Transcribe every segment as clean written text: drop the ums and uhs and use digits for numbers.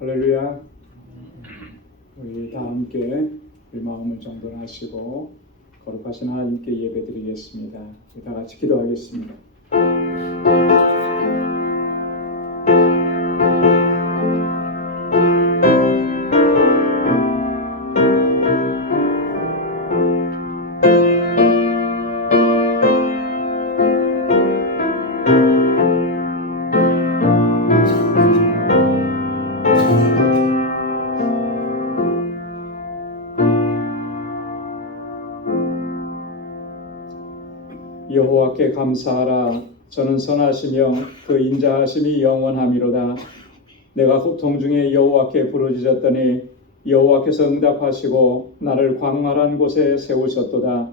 할렐루야. 우리 다 함께 우리 마음을 정돈하시고 거룩하신 하나님께 예배드리겠습니다. 우리 다 같이 기도하겠습니다. 여호와께 감사하라. 저는 선하시며 그 인자하심이 영원함이로다. 내가 고통 중에 여호와께 부르짖었더니 여호와께서 응답하시고 나를 광활한 곳에 세우셨도다.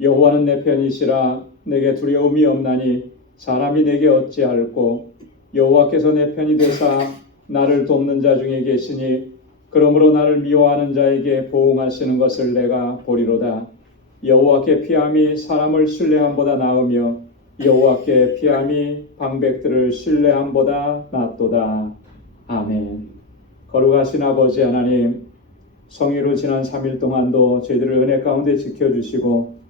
여호와는 내 편이시라. 내게 두려움이 없나니 사람이 내게 어찌할꼬. 여호와께서 내 편이 되사 나를 돕는 자 중에 계시니 그러므로 나를 미워하는 자에게 보응하시는 것을 내가 보리로다. 여호와께 피함이 사람을 신뢰함보다 나으며 여호와께 피함이 방백들을 신뢰함보다 낫도다. 아멘. 거룩하신 아버지 하나님, 성의로 지난 3일 동안도 저희들을 은혜 가운데 지켜주시고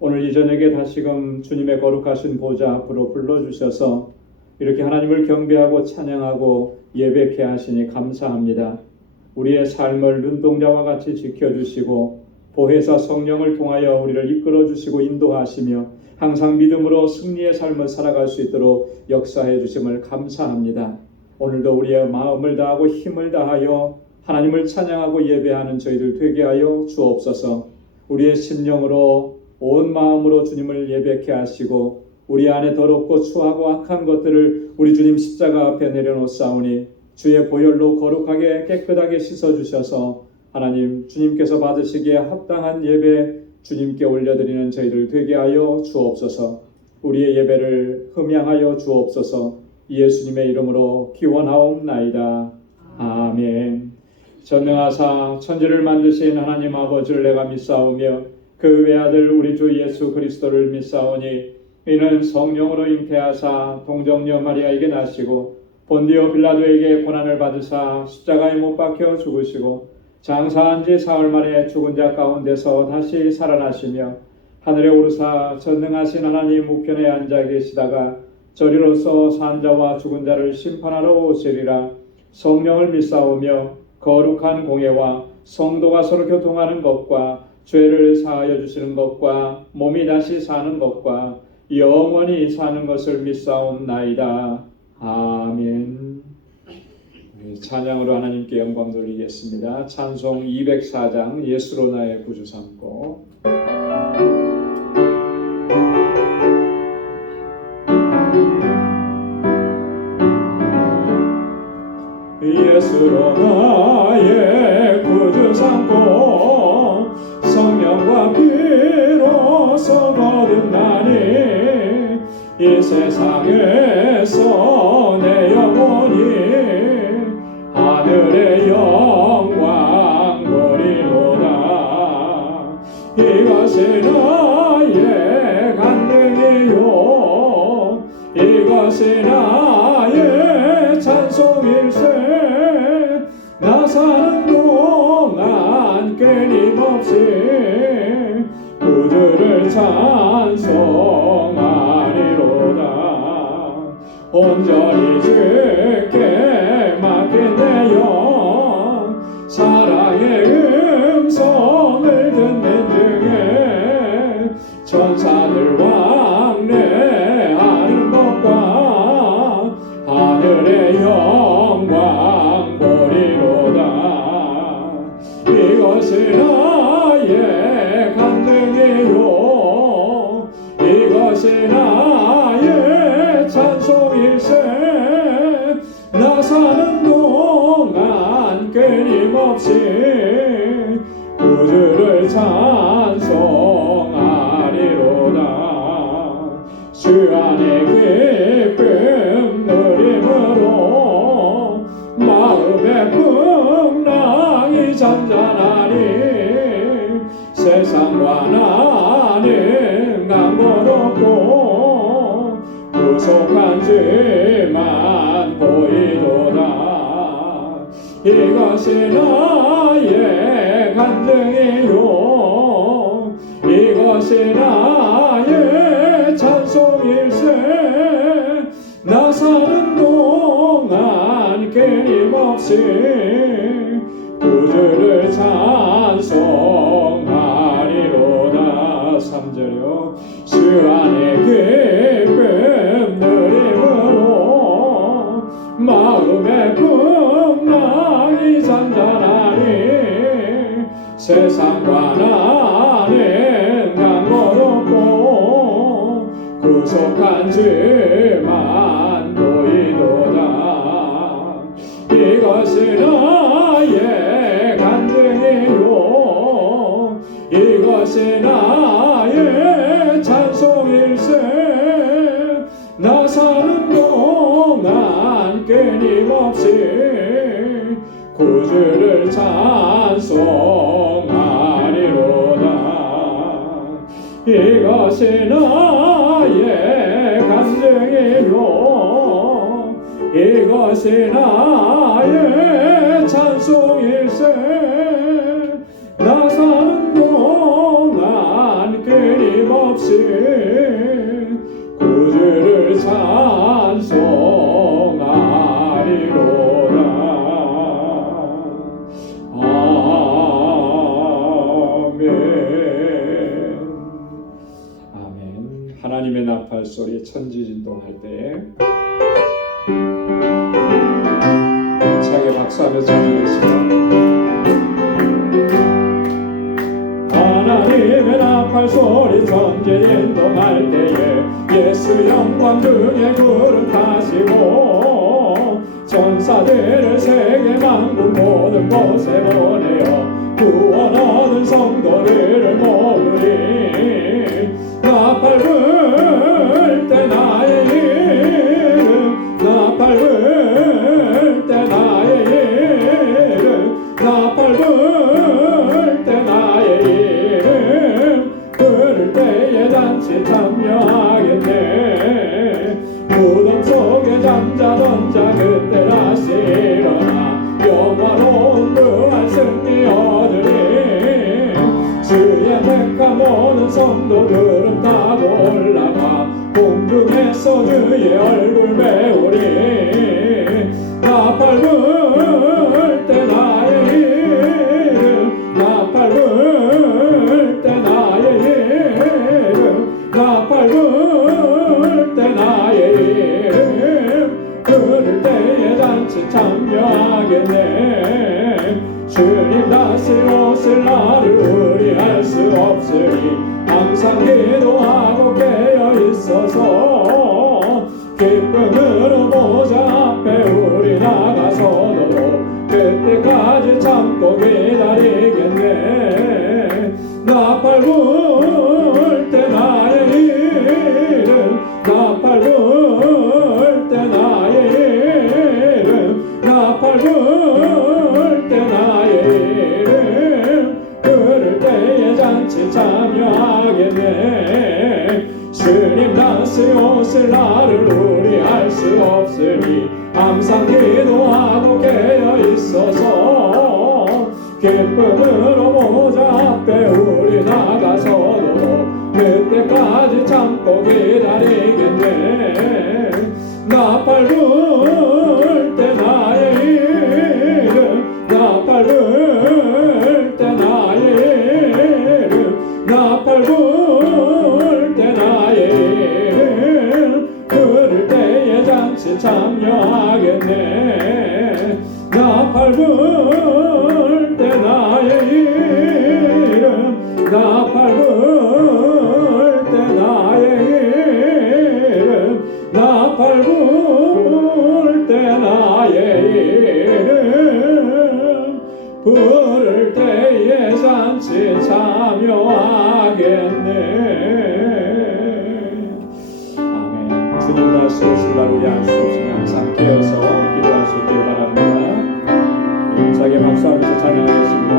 오늘 이 저녁에 다시금 주님의 거룩하신 보좌 앞으로 불러주셔서 이렇게 하나님을 경배하고 찬양하고 예배케 하시니 감사합니다. 우리의 삶을 눈동자와 같이 지켜주시고 보혜사 성령을 통하여 우리를 이끌어주시고 인도하시며 항상 믿음으로 승리의 삶을 살아갈 수 있도록 역사해 주심을 감사합니다. 오늘도 우리의 마음을 다하고 힘을 다하여 하나님을 찬양하고 예배하는 저희들 되게 하여 주옵소서. 우리의 심령으로 온 마음으로 주님을 예배케 하시고 우리 안에 더럽고 추하고 악한 것들을 우리 주님 십자가 앞에 내려놓사오니 주의 보혈로 거룩하게 깨끗하게 씻어주셔서 하나님 주님께서 받으시기에 합당한 예배 주님께 올려드리는 저희들 되게 하여 주옵소서. 우리의 예배를 흠양하여 주옵소서. 예수님의 이름으로 기원하옵나이다. 아멘. 전능하사 천지를 만드신 하나님 아버지를 내가 믿사오며 그 외아들 우리 주 예수 그리스도를 믿사오니 이는 성령으로 잉태하사 동정녀 마리아에게 나시고 본디오 빌라도에게 고난을 받으사 십자가에 못 박혀 죽으시고 장사한 지 사흘 만에 죽은 자 가운데서 다시 살아나시며 하늘에 오르사 전능하신 하나님 우편에 앉아 계시다가 저리로서 산 자와 죽은 자를 심판하러 오시리라. 성령을 믿사오며 거룩한 공예와 성도가 서로 교통하는 것과 죄를 사하여 주시는 것과 몸이 다시 사는 것과 영원히 사는 것을 믿사옵나이다. 아멘. 찬양으로 하나님께 영광 돌리겠습니다. 찬송 204장 예수로 나의 구주 삼고 예수로 나의 구주 삼고 성령과 피로서 거듭나니 이 세상에서 내 영혼이 하늘의 영광 보리로다. 이것이 나의 간증이요 이것이 나의 찬송일세. 나 사는 동안 끊임없이 구주를 찬송하리로다. 온전히 주께 맡긴 내 영 사랑의 음성을 듣는 중에 천사들 왕래하는 것과 하늘의 영광 보리로다. 이것이 나의 간증이요 이것이 나의 찬송일세. 나 사는 동안 끊임없이 구주를 찬송하리로다. 주 안의 기쁨 누림으로 마음의 풍랑이 잔잔하니 세상과 나는 강고롭고 구속한 죄만 보이도다. 이것이 나의 간증이요 이것이 나의 찬송일세 나 사는 동안 끊임없이 구주를 찬송하리로다. 3절요 주 안에 기쁨 누림으로 마음의 풍랑이 잔잔하니 세상과 나는 강고롭고 구속한 죄만 보이도다. 이것이 나의 간증이요 이것이 나의 찬송일세 나 사는 동안 끊임없이 구주를 찬송하리로다. 이것이 나의 간증이요 이것이 나의 찬송일세 나 사는 동안 끊임없이 구주를 찬송하리로다. 아멘. 하나님의 나팔 소리 천지 진동할 때에 힘차게 박수하며 찬양하시다. 하나님의 나팔 소리 천지 진동할 때에 예수 영광 중에 구름 타시고 전사들을 세계 만국 모든 곳에 보내어 구원 얻은 성도들을 모으리. 나팔 불 때 나의 이름 나팔 불 때 나의 이름 나팔 불 때 나의 이름 부를 때에 잔치 참여하겠네. 무덤 속에 잠자던 자 그때 다시 일어나 영화로운 부활 승리 얻으리. 주의 택한 모든 성도들은 타고 올라가 공중에서 주의 얼굴 배우리. 나팔 불 때 나의 이름 나팔 불 때 나의 이름 나팔 불 때 나의 이름 부를 때에 잔치 참여하겠네. 주님 다시 오실 날을 우리 알 수 없으니 항상 기도하고 깨어있어서 기쁨으로 보좌 앞에 우리 나가서도 그때까지 참고 기다리겠네. 나팔 불 때 나의 이름 나팔 불 때 나의 이름 나팔 불 때 나의 이름 부를 때에 잔치 참여하겠네. 주님 다시 오실 날을 우리 알 수 없으니 항상 기도하고 깨어있어서 기쁨으로 보좌 앞에 우리 나가서도 그때까지 참고 기다리겠네. 나팔 불 때 나의 이름 나팔 불 때 나의 이름 나팔 불 때 나의 이름 부를 때에 잔치 참여하겠네. 나팔 불 때 나의 이름 나팔 불 때 나의 이름 나팔 불 때 나의 이름 부를 때에 잔치 참여하겠네. 아멘. 주님 다시 오실 날 우리 알 수 없으니 항상 깨어서 기도할 수 있길 바랍니다. 힘차게 박수하면서 찬양하겠습니다.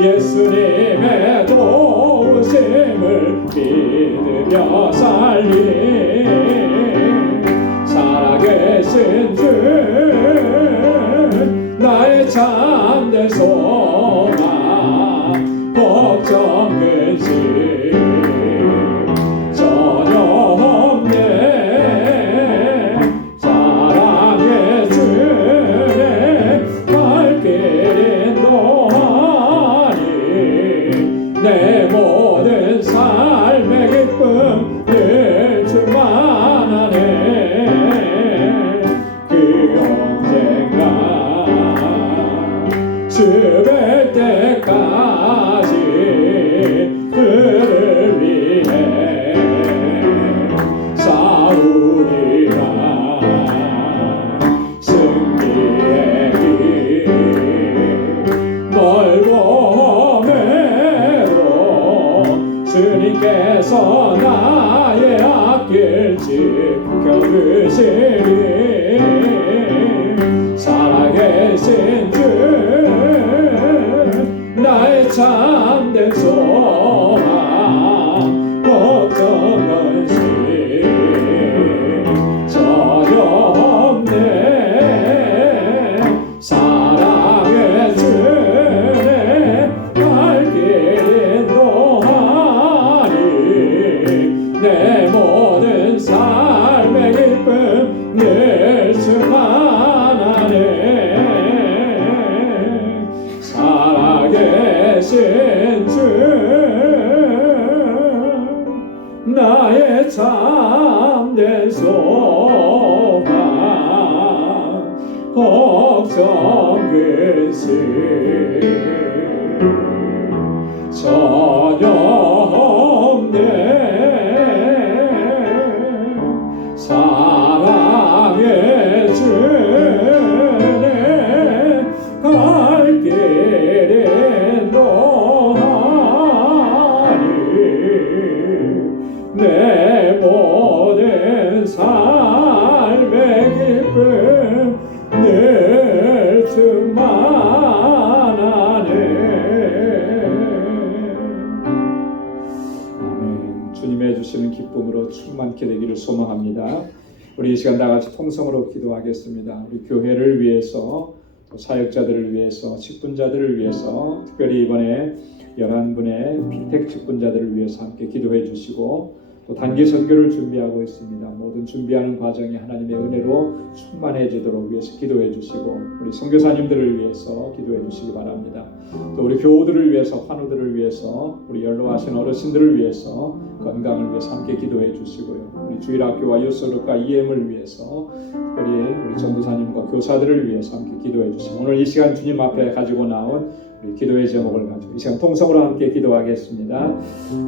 예수님의 도우심을 믿으며 살리 살아계신 주 나의 참된 소망 걱정 근심 전혀 없네 사랑의 주내 갈 길 인도하니 내 모든 삶의 기쁨 늘 충만하네 그 언젠가 주뵐 때까지 그를 위해 싸우리라 승리의 길 멀고 험해도 주님께서 나의 앞길 지켜주시리 살아계신 주 나의 참된 소망 걱정 근심 전혀 없네 사랑의 주내 갈 길 인도하니 내 모든 삶의 기쁨 늘 충만하네 살아계신 주 나의 참된 소망 걱정 근심 전혀 없네 사랑의 주내 갈 길 인도하니 내 모든 삶의 기쁨 늘 충만하네 아멘. 주님의 주시는 기쁨으로 충만케 되기를 소망합니다. 우리 이 시간 다 같이 통성으로 기도하겠습니다. 우리 교회를 위해서 또 사역자들을 위해서 직분자들을 위해서 특별히 이번에 11분의 피택 직분자들을 위해서 함께 기도해 주시고 또 단기 선교를 준비하고 있습니다. 모든 준비하는 과정이 하나님의 은혜로 충만해지도록 위해서 기도해 주시고 우리 선교사님들을 위해서 기도해 주시기 바랍니다. 또 우리 교우들을 위해서 환우들을 위해서 우리 연로하신 어르신들을 위해서 건강을 위해서 함께 기도해 주시고요. 우리 주일학교와 유소룩과 EM을 위해서 특별히 우리 전도사님과 교사들을 위해서 함께 기도해 주시고 오늘 이 시간 주님 앞에 가지고 나온 우리 기도의 제목을 가지고 이 시간 통성으로 함께 기도하겠습니다.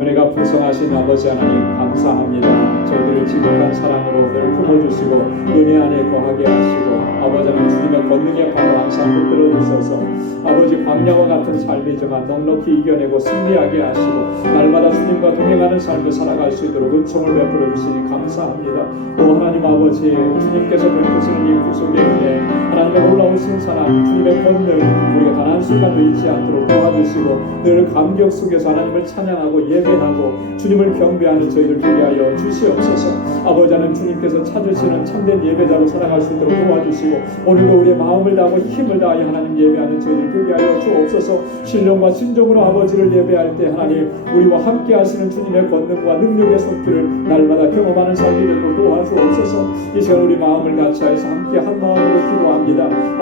은혜가 풍성하신 아버지 하나님 감사합니다. 저희들을 지극한 사랑으로 늘 품어주시고 은혜 안에 거하게 하시고 아버지 하나님 주님의 권능의 발로 항상 붙들어 주셔서 아버지 광야와 같은 삶이지만 넉넉히 이겨내고 승리하게 하시고 날마다 주님과 동행하는 삶을 살아갈 수 있도록 은총을 베풀어 주시니 감사합니다. 오 하나님 아버지 주님께서 베푸시는 이 구속의 은혜 하나님의 놀라우신 사랑 주님의 권능 우리가 단 한순간도 잊지 않도록 도와주시고 늘 감격 속에서 하나님을 찬양하고 예배하고 주님을 경배하는 저희들 되게 하여 주시옵소서. 아버지 하나님 주님께서 찾으시는 참된 예배자로 살아갈 수 있도록 도와주시고 오늘도 우리의 마음을 다하고 힘을 다하여 하나님 예배하는 저희들 되게 하여 주옵소서. 신령과 진정으로 아버지를 예배할 때 하나님 우리와 함께 하시는 주님의 권능과 능력의 손길을 날마다 경험하는 삶이 되도록 도와주옵소서. 이 시간 우리 마음을 같이하여서 함께 한 마음으로 기도합니다.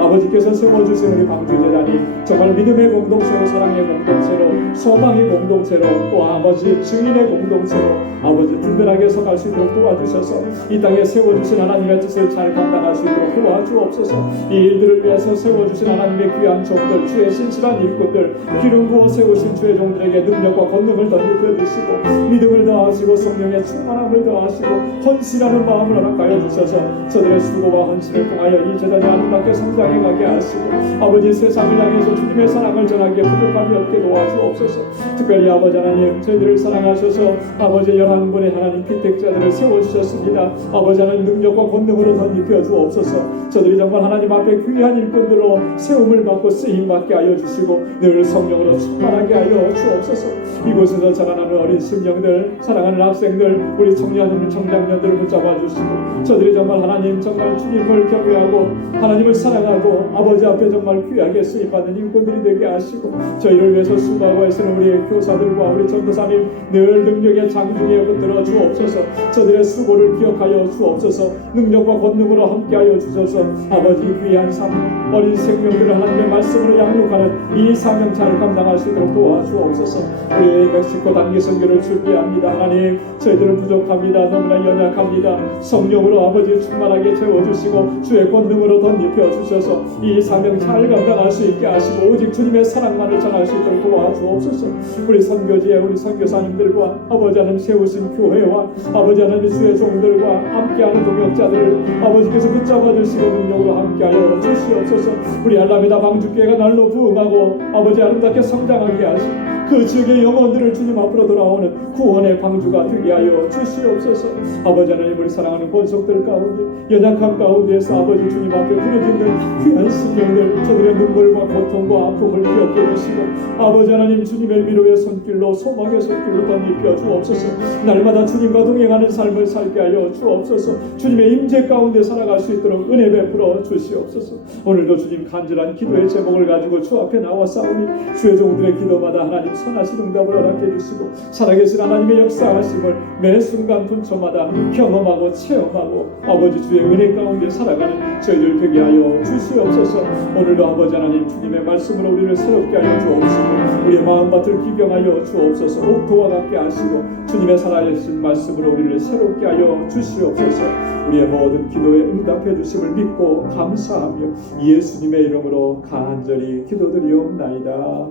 아버지께서 세워주신 우리 광주재단이 정말 믿음의 공동체로 사랑의 공동체로 소망의 공동체로 또 아버지 증인의 공동체로 아버지 든든하게 서갈 수 있도록 도와주셔서 이 땅에 세워주신 하나님의 뜻을 잘 감당할 수 있도록 도와주옵소서. 이 일들을 위해서 세워주신 하나님의 귀한 종들 주의 신실한 일꾼들 기름 부어 세우신 주의 종들에게 능력과 권능을 덧입혀 주시고 믿음을 더하시고 성령의 충만함을 더하시고 헌신하는 마음을 허락하여 주셔서 저들의 수고와 헌신을 통하여 이 재단이 아름답게 성장해 가게 하시고 아버지 세상을 향해서 주님의 사랑을 전하기에 부족함이 없게 도와주옵소서. 주옵소서. 특별히 아버지 하나님 저희들을 사랑하셔서 아버지 11분의 하나님 피택자들을 세워주셨습니다. 아버지 하나님 능력과 권능으로 덧입혀 주옵소서. 저들이 정말 하나님 앞에 귀한 일꾼들로 세움을 받고 쓰임받게 하여 주시고 늘 성령으로 충만하게 하여 주옵소서. 이곳에서 자라나는 어린 심령들, 사랑하는 학생들, 우리 청년들, 청장년들을 붙잡아 주시고 저들이 정말 하나님 정말 주님을 경외하고 하나님을 사랑하고 아버지 앞에 정말 귀하게 쓰임받는 일꾼들이 되게 하시고 저희를 위해서 수고하고 애쓰는 우리의 교사들과 우리 전도사님 늘 능력의 장중에 붙들어 주옵소서. 저들의 수고를 기억하여 주옵소서. 능력과 권능으로 함께하여 주셔서 아버지 귀한 삶 어린 생명들을 하나님의 말씀으로 양육하는 이 사명 잘 감당할 수 있도록 도와주옵소서. 우리 멕시코 단기 선교를 준비합니다. 하나님 저희들은 부족합니다. 너무나 연약합니다. 성령으로 아버지 충만하게 채워주시고 주의 권능으로 덧입혀 주셔서 이 사명 잘 감당할 수 있게 하시고 오직 주님의 사랑만을 전할 수 있도록 도와주옵소서. 우리 선교지에 우리 선교사님들과 아버지 하나님 세우신 교회와 아버지 하나님 주의 종들과 함께하는 동역자들을 아버지께서 붙잡아 주시고 능력으로 함께하여 주시옵소서. 우리 알라메다 방주교회가 날로 부흥하고 아버지 아름답게 성장하게 하시고 그 지역의 영혼들을 주님 앞으로 돌아오는 구원의 방주가 되게 하여 주시옵소서. 아버지 하나님 우리 사랑하는 권속들 가운데 연약함 가운데서 아버지 주님 앞에 부르짖는 귀한 심령들 저들의 눈물과 고통과 아픔을 기억해 주시고 아버지 하나님 주님의 위로의 손길로 소망의 손길로 덧입혀 주옵소서. 날마다 주님과 동행하는 삶을 살게 하여 주옵소서. 주님의 임재 가운데 살아갈 수 있도록 은혜 베풀어 주시옵소서. 오늘도 주님 간절한 기도의 제목을 가지고 주 앞에 나와 싸우니 주의 종들의 기도마다 하나님 선하신 응답을 허락해 주시고 살아계신 하나님의 역사하심을 매 순간 분초마다 경험하고 체험하고 아버지 주의 은혜 가운데 살아가는 저희들 되게 하여 주시옵소서. 오늘도 아버지 하나님 주님의 말씀으로 우리를 새롭게 하여 주옵시고 우리의 마음밭을 기경하여 주옵소서. 옥토와 같게 하시고 주님의 살아계신 말씀으로 우리를 새롭게 하여 주시옵소서. 우리의 모든 기도에 응답해 주심을 믿고 감사하며 예수님의 이름으로 간절히 기도드리옵나이다.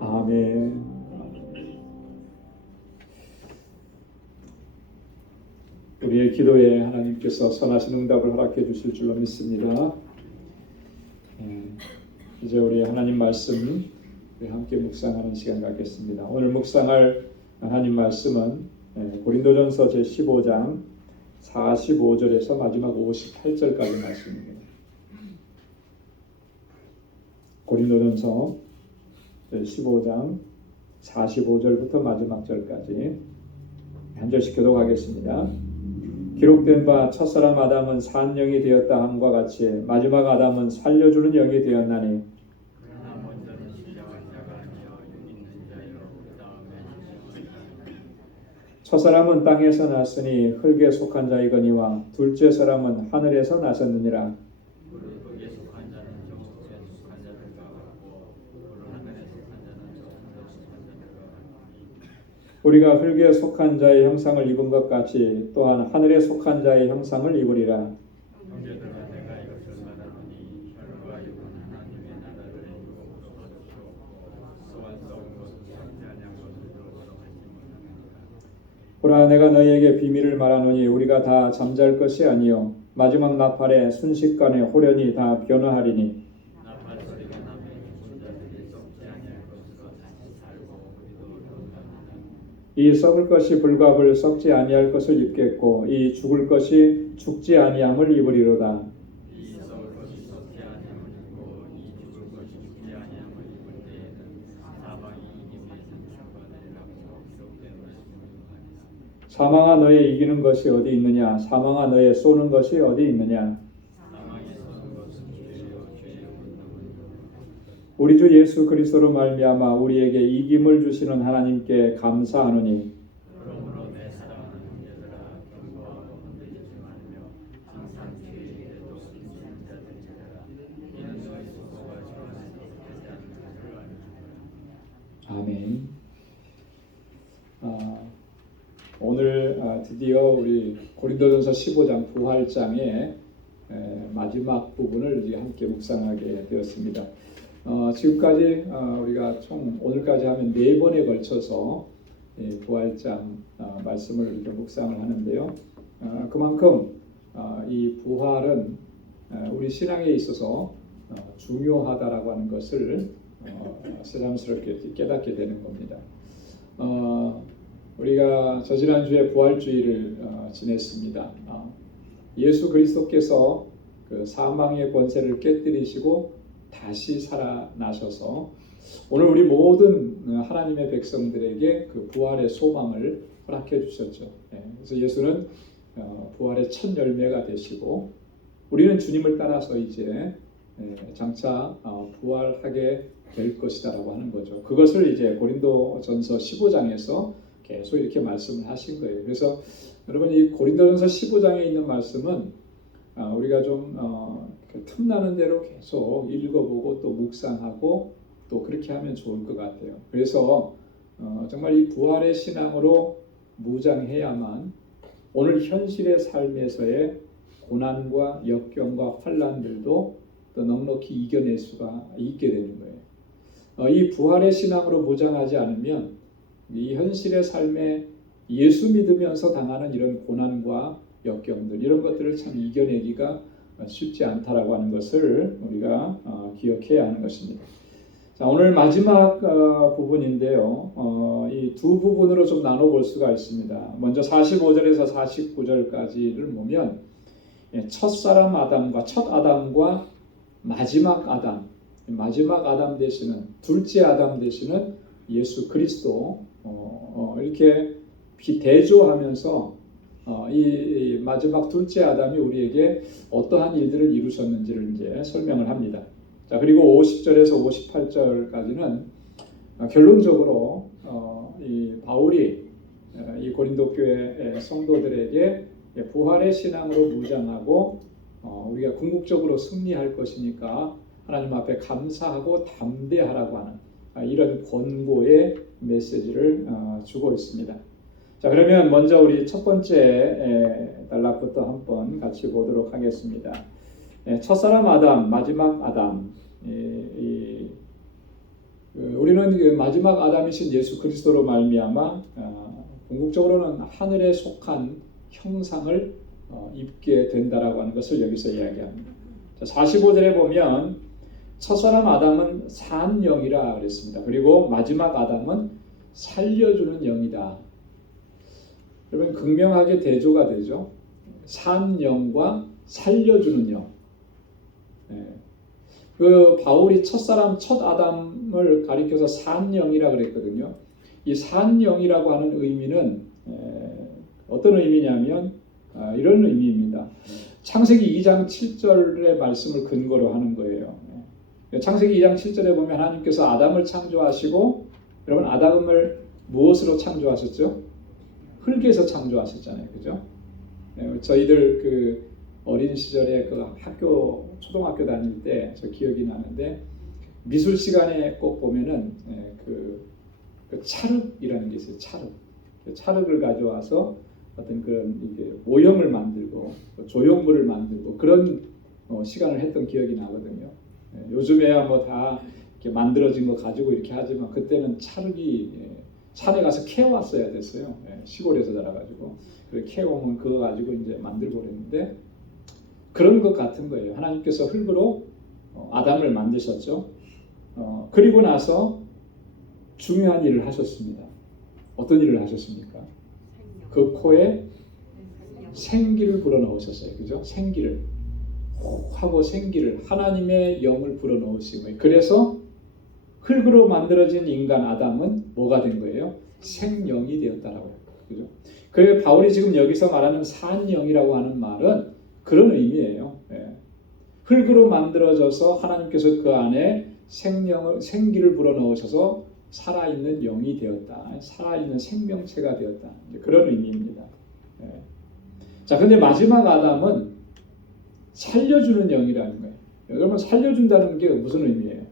아멘. 우리의 기도에 하나님께서 선하신 응답을 허락해 주실 줄로 믿습니다. 이제 우리 하나님 말씀 함께 묵상하는 시간 갖겠습니다. 오늘 묵상할 하나님 말씀은 고린도전서 제15장 45절에서 마지막 58절까지 말씀입니다. 고린도전서 15장 45절부터 마지막 절까지 한 절씩 교독하겠습니다. 기록된 바 첫사람 아담은 산 영이 되었다 함과 같이 마지막 아담은 살려주는 영이 되었나니 첫사람은 땅에서 났으니 흙에 속한 자이거니와 둘째 사람은 하늘에서 나섰느니라. 우리가 흙에 속한 자의 형상을 입은 것 같이 또한 하늘에 속한 자의 형상을 입으리라. 보라 내가 너희에게 비밀을 말하노니 우리가 다 잠잘 것이 아니요 마지막 나팔에 순식간에 호련히 다 변화하리니 이 썩을 것이 불갑을 썩지 아니할 것을 입겠고 이 죽을 것이 죽지 아니함을 입으리로다. 사망아 너의 이기는 것이 어디 있느냐? 사망아 너의 쏘는 것이 어디 있느냐? 우리 주 예수 그리스도로 말미암아 우리에게 이김을 주시는 하나님께 감사하노니 아멘. 오늘 드디어 우리 고린도전서 15장 부활장의 마지막 부분을 이제 함께 묵상하게 되었습니다. 지금까지 우리가 총 오늘까지 하면 4번에 걸쳐서 부활장 말씀을 이렇게 묵상을 하는데요. 그만큼 이 부활은 우리 신앙에 있어서 중요하다라고 하는 것을 새삼스럽게 이렇게 깨닫게 되는 겁니다. 우리가 저지난주에 부활주의를 지냈습니다. 예수 그리스도께서 그 사망의 권세를 깨뜨리시고 다시 살아나셔서 오늘 우리 모든 하나님의 백성들에게 그 부활의 소망을 허락해 주셨죠. 그래서 예수는 부활의 첫 열매가 되시고 우리는 주님을 따라서 이제 장차 부활하게 될 것이다라고 하는 거죠. 그것을 이제 고린도전서 15장에서 계속 이렇게 말씀을 하신 거예요. 그래서 여러분 이 고린도전서 15장에 있는 말씀은 우리가 좀 틈나는 대로 계속 읽어보고 또 묵상하고 또 그렇게 하면 좋을 것 같아요. 그래서 정말 이 부활의 신앙으로 무장해야만 오늘 현실의 삶에서의 고난과 역경과 환난들도 또 넉넉히 이겨낼 수가 있게 되는 거예요. 이 부활의 신앙으로 무장하지 않으면 이 현실의 삶에 예수 믿으면서 당하는 이런 고난과 역경들 이런 것들을 참 이겨내기가 쉽지 않다라고 하는 것을 우리가 기억해야 하는 것입니다. 자, 오늘 마지막 부분인데요. 이 두 부분으로 좀 나눠볼 수가 있습니다. 먼저 45절에서 49절까지를 보면 첫사람 아담과 첫 아담과 마지막 아담 되시는 둘째 아담 되시는 예수 그리스도 이렇게 대조하면서 이 마지막 둘째 아담이 우리에게 어떠한 일들을 이루셨는지를 이제 설명을 합니다. 자, 그리고 50절에서 58절까지는 결론적으로 이 바울이 이 고린도 교회 성도들에게 부활의 신앙으로 무장하고 우리가 궁극적으로 승리할 것이니까 하나님 앞에 감사하고 담대하라고 하는 이런 권고의 메시지를 주고 있습니다. 자, 그러면 먼저 우리 첫 번째 단락부터 한번 같이 보도록 하겠습니다. 첫사람 아담, 마지막 아담. 우리는 그 마지막 아담이신 예수 그리스도로 말미암아 궁극적으로는 하늘에 속한 형상을 입게 된다라고 하는 것을 여기서 이야기합니다. 자, 45절에 보면 첫사람 아담은 산 영이라 그랬습니다. 그리고 마지막 아담은 살려주는 영이다. 여러분 극명하게 대조가 되죠. 산 영과 살려주는 영. 그 바울이 첫사람 첫 아담을 가리켜서 산 영이라 그랬거든요. 이 산 영이라고 하는 의미는 어떤 의미냐면 이런 의미입니다. 창세기 2장 7절의 말씀을 근거로 하는 거예요. 창세기 2장 7절에 보면 하나님께서 아담을 창조하시고 여러분 아담을 무엇으로 창조하셨죠? 흙에서 창조하셨잖아요. 그죠? 저희들 그 어린 시절에 그 학교 초등학교 다닐 때 저 기억이 나는데 미술 시간에 꼭 보면은 그 찰흙이라는 게 있어요. 찰흙을 가져와서 어떤 그런 이게 모형을 만들고 조형물을 만들고 그런 시간을 했던 기억이 나거든요. 요즘에야 뭐 다 이렇게 만들어진 거 가지고 이렇게 하지만 그때는 찰흙이 산에 가서 캐왔어야 됐어요. 시골에서 자라가지고 캐오면 그거 가지고 이제 만들고 그랬는데 그런 것 같은 거예요. 하나님께서 흙으로 아담을 만드셨죠. 그리고 나서 중요한 일을 하셨습니다. 어떤 일을 하셨습니까? 그 코에 생기를 불어넣으셨어요. 그죠? 생기를 하고 생기를 하나님의 영을 불어넣으신 거예요. 그래서 흙으로 만들어진 인간 아담은 뭐가 된 거예요? 생영이 되었다라고요. 그죠? 그래서 바울이 지금 여기서 말하는 산영이라고 하는 말은 그런 의미예요. 흙으로 만들어져서 하나님께서 그 안에 생기를 불어넣으셔서 살아있는 영이 되었다. 살아있는 생명체가 되었다. 그런 의미입니다. 자, 근데 마지막 아담은 살려주는 영이라는 거예요. 여러분 살려준다는 게 무슨 의미예요?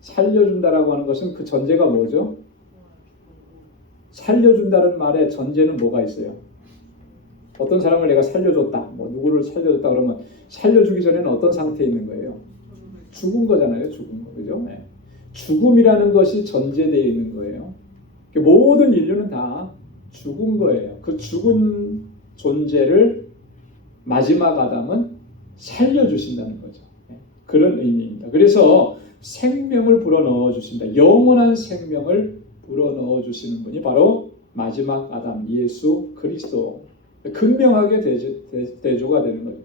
살려준다라고 하는 것은 그 전제가 뭐죠? 살려준다는 말의 전제는 뭐가 있어요? 어떤 사람을 내가 살려줬다, 뭐 누구를 살려줬다 그러면 살려주기 전에는 어떤 상태에 있는 거예요? 죽은 거잖아요, 죽은 거, 그죠? 죽음이라는 것이 전제되어 있는 거예요. 모든 인류는 다 죽은 거예요. 그 죽은 존재를 마지막 아담은 살려주신다는 거죠. 그런 의미입니다. 그래서 생명을 불어넣어 주신다. 영원한 생명을 불어넣어 주시는 분이 바로 마지막 아담 예수 그리스도. 극명하게 대조가 되는 거예요.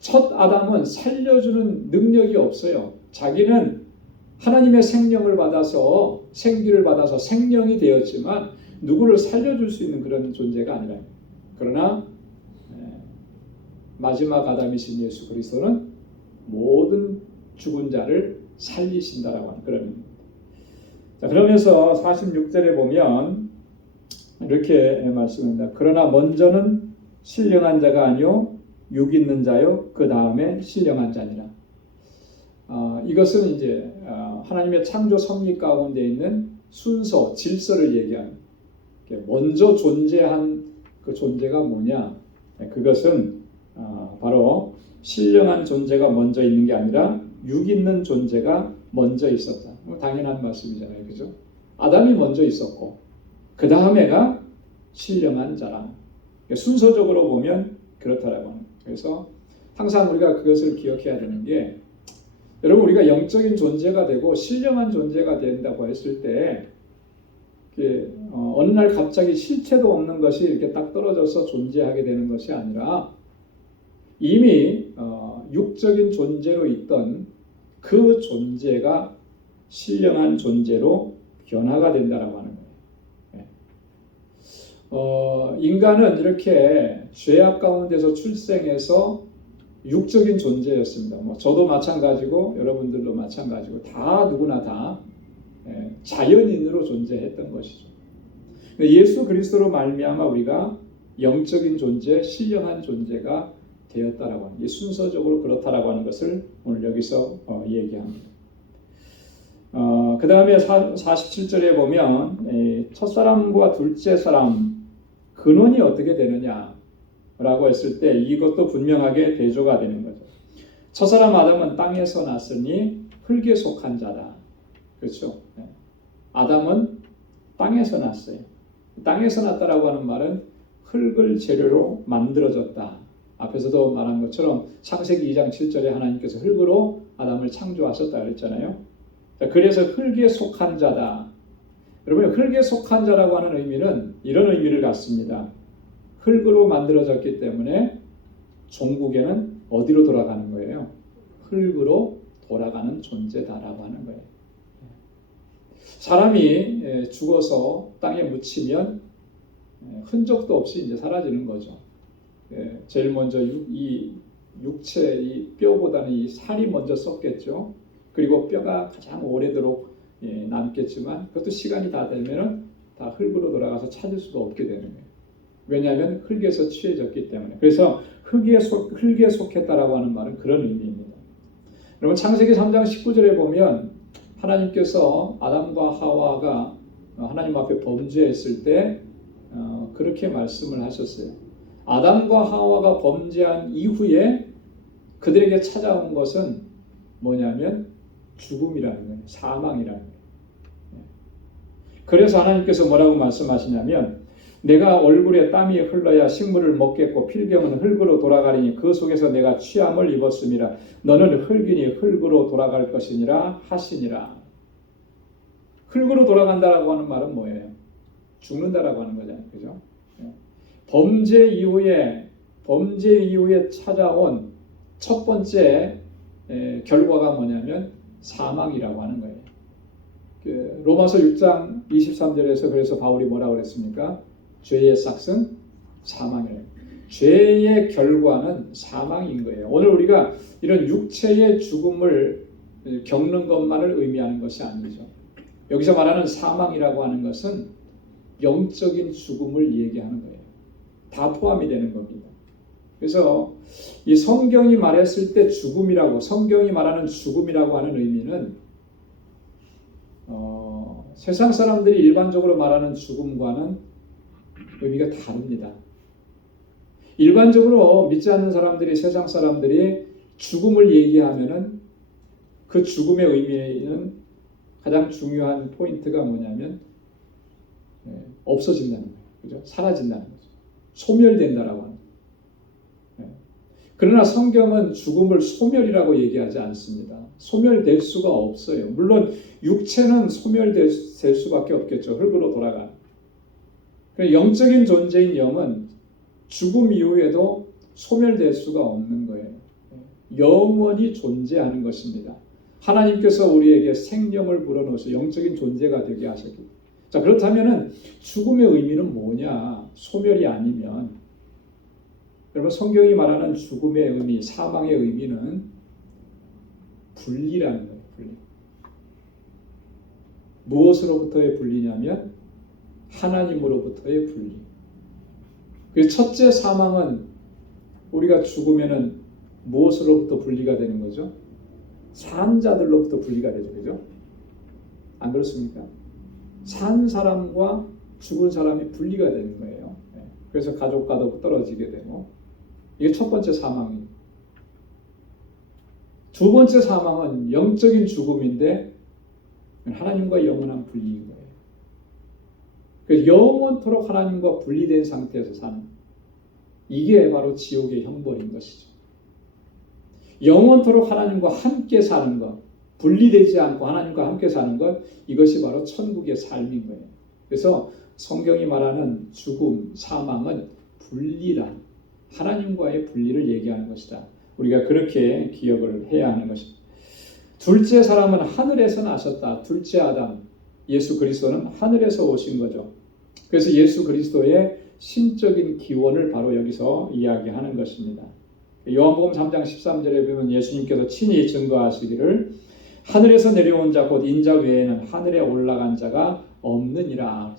첫 아담은 살려주는 능력이 없어요. 자기는 하나님의 생명을 받아서 생기를 받아서 생명이 되었지만 누구를 살려줄 수 있는 그런 존재가 아니라, 그러나 마지막 아담이신 예수 그리스도는 모든 죽은 자를 살리신다라고 하는 그런 의미입니다. 자, 그러면서 46절에 보면 이렇게 말씀합니다. 그러나 먼저는 신령한 자가 아니요 육 있는 자요 그 다음에 신령한 자니라. 이것은 이제 하나님의 창조 섭리 가운데 있는 순서, 질서를 얘기합니다. 먼저 존재한 그 존재가 뭐냐? 그것은 바로 신령한 존재가 먼저 있는 게 아니라 육 있는 존재가 먼저 있었다. 당연한 말씀이잖아요, 그죠? 아담이 먼저 있었고 그 다음에가 신령한 자라. 순서적으로 보면 그렇다라고 합니다. 그래서 항상 우리가 그것을 기억해야 되는 게, 여러분 우리가 영적인 존재가 되고 신령한 존재가 된다고 했을 때 어느 날 갑자기 실체도 없는 것이 이렇게 딱 떨어져서 존재하게 되는 것이 아니라 이미 육적인 존재로 있던 그 존재가 신령한 존재로 변화가 된다라고 하는 거예요. 인간은 이렇게 죄악 가운데서 출생해서 육적인 존재였습니다. 저도 마찬가지고 여러분들도 마찬가지고 다 누구나 다 자연인으로 존재했던 것이죠. 예수 그리스도로 말미암아 우리가 영적인 존재, 신령한 존재가 되었다라고 하는, 순서적으로 그렇다라고 하는 것을 오늘 여기서 얘기합니다. 그 다음에 47절에 보면 첫사람과 둘째 사람 근원이 어떻게 되느냐라고 했을 때 이것도 분명하게 대조가 되는 거죠. 첫사람 아담은 땅에서 났으니 흙에 속한 자다. 그렇죠? 아담은 땅에서 났어요. 땅에서 났다라고 하는 말은 흙을 재료로 만들어졌다. 앞에서도 말한 것처럼 창세기 2장 7절에 하나님께서 흙으로 아담을 창조하셨다 그랬잖아요. 그래서 흙에 속한 자다. 여러분, 흙에 속한 자라고 하는 의미는 이런 의미를 갖습니다. 흙으로 만들어졌기 때문에 종국에는 어디로 돌아가는 거예요? 흙으로 돌아가는 존재다라고 하는 거예요. 사람이 죽어서 땅에 묻히면 흔적도 없이 이제 사라지는 거죠. 제일 먼저 이 육체, 이 뼈보다는 이 살이 먼저 썩겠죠. 그리고 뼈가 가장 오래도록 남겠지만 그것도 시간이 다 되면은 다 흙으로 돌아가서 찾을 수가 없게 되는 거예요. 왜냐하면 흙에서 취해졌기 때문에. 그래서 흙에 속했다라고 하는 말은 그런 의미입니다. 여러분 창세기 3장 19절에 보면 하나님께서 아담과 하와가 하나님 앞에 범죄했을 때 그렇게 말씀을 하셨어요. 아담과 하와가 범죄한 이후에 그들에게 찾아온 것은 뭐냐면 죽음이라는 거예요. 사망이라는 거예요. 그래서 하나님께서 뭐라고 말씀하시냐면 내가 얼굴에 땀이 흘러야 식물을 먹겠고 필경은 흙으로 돌아가리니 그 속에서 내가 취함을 입었음이라. 너는 흙이니 흙으로 돌아갈 것이니라 하시니라. 흙으로 돌아간다라고 하는 말은 뭐예요? 죽는다라고 하는 거잖아요. 그죠? 범죄 이후에 찾아온 첫 번째 결과가 뭐냐면 사망이라고 하는 거예요. 로마서 6장 23절에서 그래서 바울이 뭐라고 그랬습니까? 죄의 삭은 사망이에요. 죄의 결과는 사망인 거예요. 오늘 우리가 이런 육체의 죽음을 겪는 것만을 의미하는 것이 아니죠. 여기서 말하는 사망이라고 하는 것은 영적인 죽음을 얘기하는 거예요. 다 포함이 되는 겁니다. 그래서 이 성경이 말했을 때 성경이 말하는 죽음이라고 하는 의미는 세상 사람들이 일반적으로 말하는 죽음과는 의미가 다릅니다. 일반적으로 믿지 않는 사람들이, 세상 사람들이 죽음을 얘기하면은 그 죽음의 의미는 가장 중요한 포인트가 뭐냐면 없어진다는 거예요. 그죠? 사라진다는 거죠. 소멸된다라고 하는 거예요. 그러나 성경은 죽음을 소멸이라고 얘기하지 않습니다. 소멸될 수가 없어요. 물론 육체는 소멸될 수밖에 없겠죠. 흙으로 돌아가. 영적인 존재인 영은 죽음 이후에도 소멸될 수가 없는 거예요. 영원히 존재하는 것입니다. 하나님께서 우리에게 생명을 불어넣어서 영적인 존재가 되게 하셨기. 자, 그렇다면은 죽음의 의미는 뭐냐? 소멸이 아니면, 여러분, 성경이 말하는 죽음의 의미, 사망의 의미는 분리라는 거예요. 분리. 무엇으로부터의 분리냐면 하나님으로부터의 분리. 그래서 첫째 사망은 우리가 죽으면은 무엇으로부터 분리가 되는 거죠? 산 자들로부터 분리가 되죠. 그죠? 안 그렇습니까? 산 사람과 죽은 사람이 분리가 되는 거예요. 그래서 가족과도 떨어지게 되고, 이게 첫 번째 사망이에요. 두 번째 사망은 영적인 죽음인데 하나님과 영원한 분리인 거예요. 그래서 영원토록 하나님과 분리된 상태에서 사는, 이게 바로 지옥의 형벌인 것이죠. 영원토록 하나님과 함께 사는 것, 분리되지 않고 하나님과 함께 사는 것, 이것이 바로 천국의 삶인 거예요. 그래서 성경이 말하는 죽음, 사망은 분리란, 하나님과의 분리를 얘기하는 것이다. 우리가 그렇게 기억을 해야 하는 것입니다. 둘째 사람은 하늘에서 나셨다. 둘째 아담, 예수 그리스도는 하늘에서 오신 거죠. 그래서 예수 그리스도의 신적인 기원을 바로 여기서 이야기하는 것입니다. 요한복음 3장 13절에 보면 예수님께서 친히 증거하시기를 하늘에서 내려온 자 곧 인자 외에는 하늘에 올라간 자가 없느니라.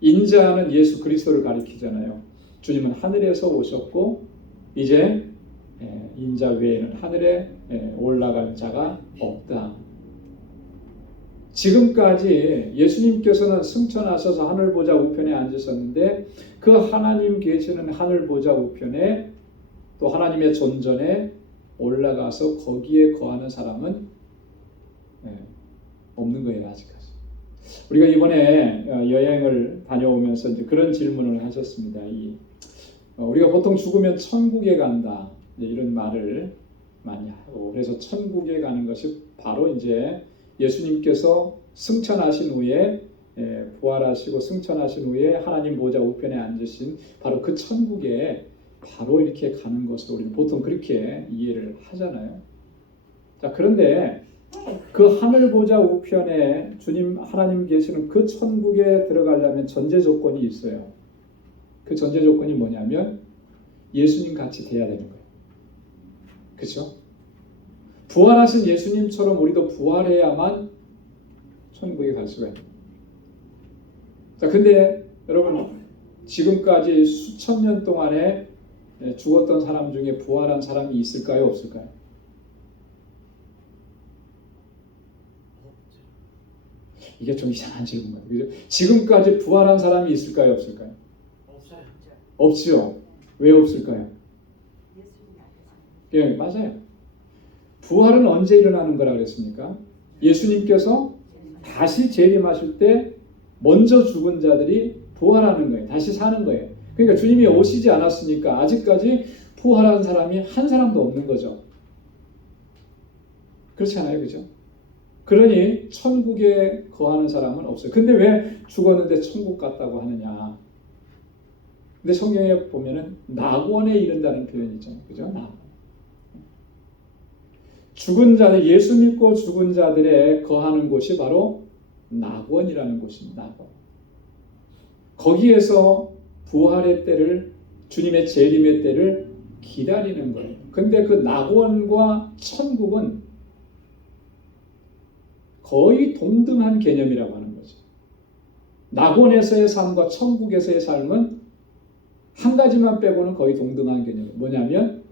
인자는 예수 그리스도를 가리키잖아요. 주님은 하늘에서 오셨고 이제 인자 외에는 하늘에 올라갈 자가 없다. 지금까지 예수님께서는 승천하셔서 하늘 보좌 우편에 앉으셨는데 그 하나님 계시는 하늘 보좌 우편에 또 하나님의 존전에 올라가서 거기에 거하는 사람은 없는 거예요. 아직까지. 우리가 이번에 여행을 다녀오면서 이제 그런 질문을 하셨습니다. 우리가 보통 죽으면 천국에 간다 이런 말을 많이 하고, 그래서 천국에 가는 것이 바로 이제 예수님께서 승천하신 후에 부활하시고 승천하신 후에 하나님 보좌 우편에 앉으신 바로 그 천국에 바로 이렇게 가는 것으로 우리는 보통 그렇게 이해를 하잖아요. 자, 그런데 그 하늘 보좌 우편에 주님 하나님 계시는 그 천국에 들어가려면 전제 조건이 있어요. 그 전제 조건이 뭐냐면 예수님 같이 돼야 되는 거예요. 그렇죠? 부활하신 예수님처럼 우리도 부활해야만 천국에 갈 수가 있는 거예요. 자, 근데 여러분 지금까지 수천 년 동안에 죽었던 사람 중에 부활한 사람이 있을까요? 없을까요? 이게 좀 이상한 질문이에요. 그죠? 지금까지 부활한 사람이 있을까요? 없을까요? 없어요. 없죠. 왜 없을까요? 예, 맞아요. 부활은 언제 일어나는 거라 그랬습니까? 예수님께서 다시 재림하실 때 먼저 죽은 자들이 부활하는 거예요. 다시 사는 거예요. 그러니까 주님이 오시지 않았으니까 아직까지 부활한 사람이 한 사람도 없는 거죠. 그렇지 않아요? 그죠? 그러니 천국에 거하는 사람은 없어요. 근데 왜 죽었는데 천국 갔다고 하느냐? 근데 성경에 보면은 낙원에 이른다는 표현이 있잖아요. 그죠? 낙원. 죽은 자들, 예수 믿고 죽은 자들의 거하는 곳이 바로 낙원이라는 곳입니다. 낙원. 거기에서 부활의 때를, 주님의 재림의 때를 기다리는 거예요. 근데 그 낙원과 천국은 거의 동등한 개념이라고 하는 거죠. 낙원에서의 삶과 천국에서의 삶은 한 가지만 빼고는 거의 동등한 개념이에요. 뭐냐면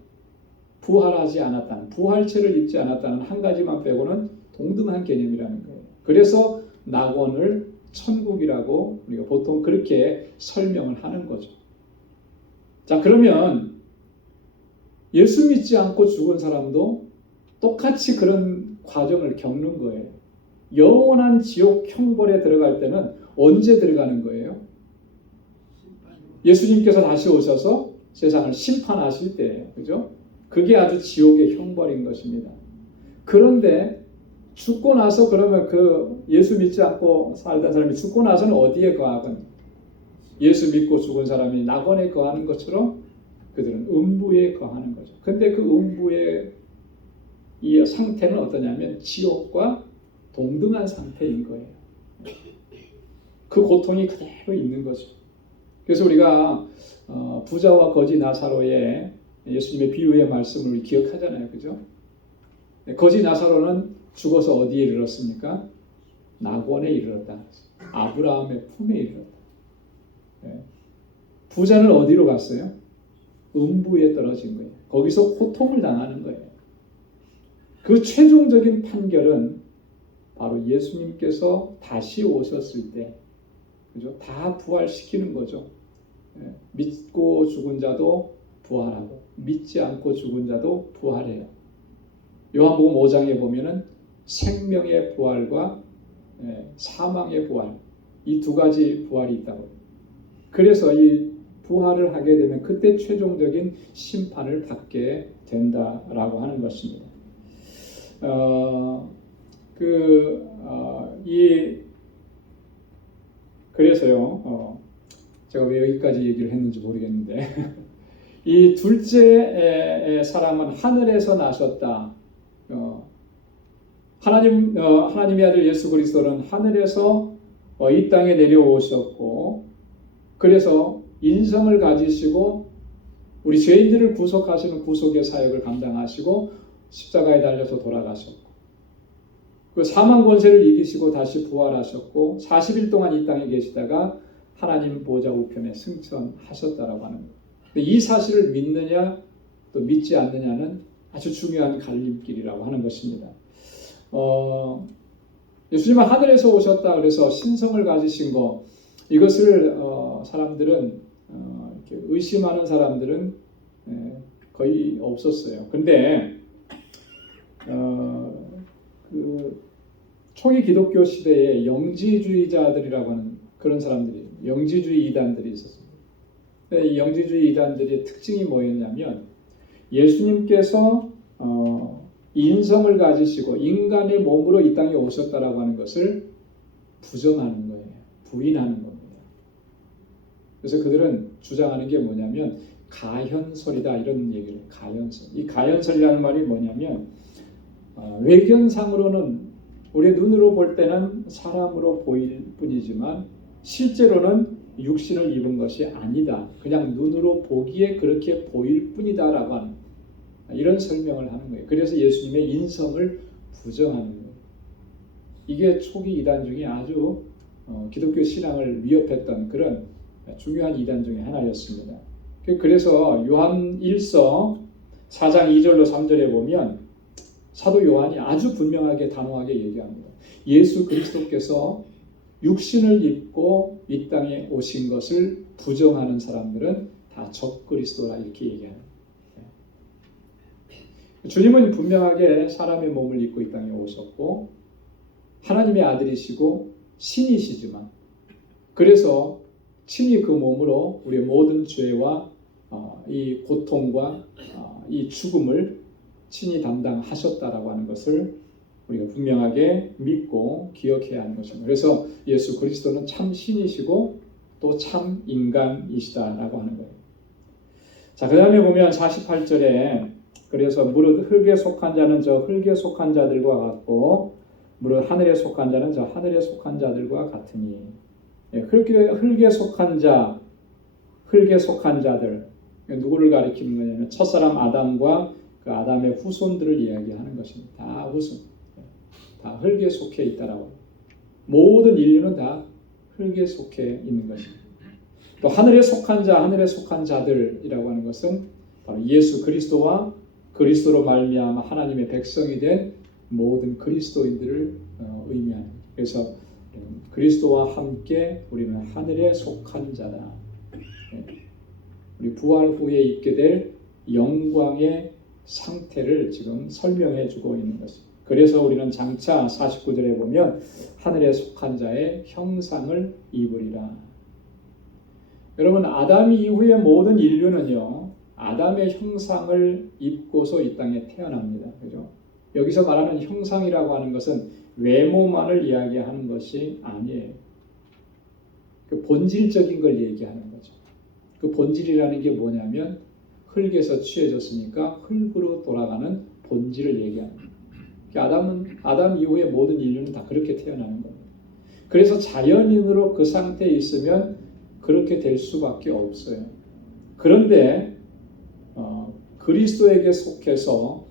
부활하지 않았다는, 부활체를 입지 않았다는 한 가지만 빼고는 동등한 개념이라는 거예요. 그래서 낙원을 천국이라고 우리가 보통 그렇게 설명을 하는 거죠. 자, 그러면 예수 믿지 않고 죽은 사람도 똑같이 그런 과정을 겪는 거예요. 영원한 지옥 형벌에 들어갈 때는 언제 들어가는 거예요? 예수님께서 다시 오셔서 세상을 심판하실 때예요. 그죠? 그게 아주 지옥의 형벌인 것입니다. 그런데 죽고 나서 그러면 그 예수 믿지 않고 살던 사람이 죽고 나서는 어디에 거하건 예수 믿고 죽은 사람이 낙원에 거하는 것처럼 그들은 음부에 거하는 거죠. 근데 그 음부의 이 상태는 어떠냐면 지옥과 동등한 상태인 거예요. 그 고통이 그대로 있는 거죠. 그래서 우리가 부자와 거지 나사로의 예수님의 비유의 말씀을 기억하잖아요. 그죠? 거지 나사로는 죽어서 어디에 이르렀습니까? 낙원에 이르렀다. 아브라함의 품에 이르렀다. 부자는 어디로 갔어요? 음부에 떨어진 거예요. 거기서 고통을 당하는 거예요. 그 최종적인 판결은 바로 예수님께서 다시 오셨을 때, 그죠? 다 부활시키는 거죠. 믿고 죽은 자도 부활하고 믿지 않고 죽은 자도 부활해요. 요한복음 5장에 보면은 생명의 부활과 사망의 부활, 이 두 가지 부활이 있다고. 그래서 이 부활을 하게 되면 그때 최종적인 심판을 받게 된다라고 하는 것입니다. 그래서요. 제가 왜 여기까지 얘기를 했는지 모르겠는데 이 둘째 사람은 하늘에서 나셨다. 하나님의 아들 예수 그리스도는 하늘에서 이 땅에 내려오셨고, 그래서 인성을 가지시고 우리 죄인들을 구속하시는 구속의 사역을 감당하시고 십자가에 달려서 돌아가셨고, 그 사망 권세를 이기시고 다시 부활하셨고 40일 동안 이 땅에 계시다가 하나님 보좌 우편에 승천하셨다라고 하는 거예요. 이 사실을 믿느냐 또 믿지 않느냐는 아주 중요한 갈림길이라고 하는 것입니다. 예수님은 하늘에서 오셨다 그래서 신성을 가지신 거, 이것을 사람들은 이렇게 의심하는 사람들은 거의 없었어요. 근데 그 초기 기독교 시대에 영지주의자들이라고 하는 그런 사람들이, 영지주의 이단들이 있었습니다. 이 영지주의 이단들의 특징이 뭐였냐면 예수님께서 인성을 가지시고 인간의 몸으로 이 땅에 오셨다라고 하는 것을 부정하는 거예요. 부인하는 겁니다. 그래서 그들은 주장하는 게 뭐냐면 가현설이다, 이런 얘기를 해요. 가현설. 이 가현설이라는 말이 뭐냐면 외견상으로는 우리 눈으로 볼 때는 사람으로 보일 뿐이지만 실제로는 육신을 입은 것이 아니다. 그냥 눈으로 보기에 그렇게 보일 뿐이다라고 하는 이런 설명을 하는 거예요. 그래서 예수님의 인성을 부정하는 거예요. 이게 초기 이단 중에 아주 기독교 신앙을 위협했던 그런 중요한 이단 중에 하나였습니다. 그래서 요한 1서 4장 2절로 3절에 보면 사도 요한이 아주 분명하게 단호하게 얘기합니다. 예수 그리스도께서 육신을 입고 이 땅에 오신 것을 부정하는 사람들은 다 적그리스도라, 이렇게 얘기합니다. 주님은 분명하게 사람의 몸을 입고 이 땅에 오셨고 하나님의 아들이시고 신이시지만, 그래서 친히 그 몸으로 우리의 모든 죄와 이 고통과 이 죽음을 친히 담당하셨다라고 하는 것을 우리가 분명하게 믿고 기억해야 하는 것입니다. 그래서 예수 그리스도는 참 신이시고 또 참 인간이시다라고 하는 거예요. 자, 그 다음에 보면 48절에 그래서 무릇 흙에 속한 자는 저 흙에 속한 자들과 같고 무릇 하늘에 속한 자는 저 하늘에 속한 자들과 같으니, 흙에 속한 자, 흙에 속한 자들, 누구를 가리키는 거냐면 첫사람 아담과 그 아담의 후손들을 이야기하는 것입니다. 다 후손, 다 흙에 속해 있다라고. 모든 인류는 다 흙에 속해 있는 것입니다. 또 하늘에 속한 자, 하늘에 속한 자들이라고 하는 것은 바로 예수 그리스도와 그리스도로 말미암아 하나님의 백성이 된 모든 그리스도인들을 의미하는. 그래서 그리스도와 함께 우리는 하늘에 속한 자다. 우리 부활 후에 있게 될 영광의 상태를 지금 설명해 주고 있는 것입니다. 그래서 우리는 장차 49절에 보면 하늘에 속한 자의 형상을 입으리라. 여러분, 아담 이후의 모든 인류는요, 아담의 형상을 입고서 이 땅에 태어납니다. 그죠? 여기서 말하는 형상이라고 하는 것은 외모만을 이야기하는 것이 아니에요. 그 본질적인 걸 얘기하는 거죠. 그 본질이라는 게 뭐냐면 흙에서 취해졌으니까 흙으로 돌아가는 본질을 얘기하는 거예요. 아담 이후의 모든 인류는 다 그렇게 태어나는 겁니다. 그래서 자연인으로 그 상태에 있으면 그렇게 될 수밖에 없어요. 그런데 그리스도에게 속해서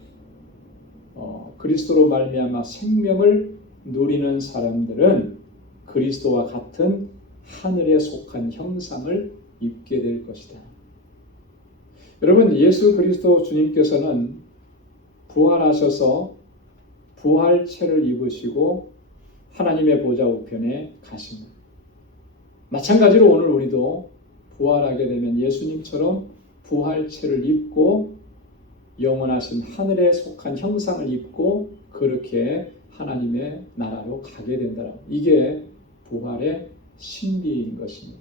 그리스도로 말미암아 생명을 누리는 사람들은 그리스도와 같은 하늘에 속한 형상을 입게 될 것이다. 여러분, 예수 그리스도 주님께서는 부활하셔서 부활체를 입으시고 하나님의 보좌 우편에 가십니다. 마찬가지로 오늘 우리도 부활하게 되면 예수님처럼 부활체를 입고 영원하신 하늘에 속한 형상을 입고 그렇게 하나님의 나라로 가게 된다. 이게 부활의 신비인 것입니다.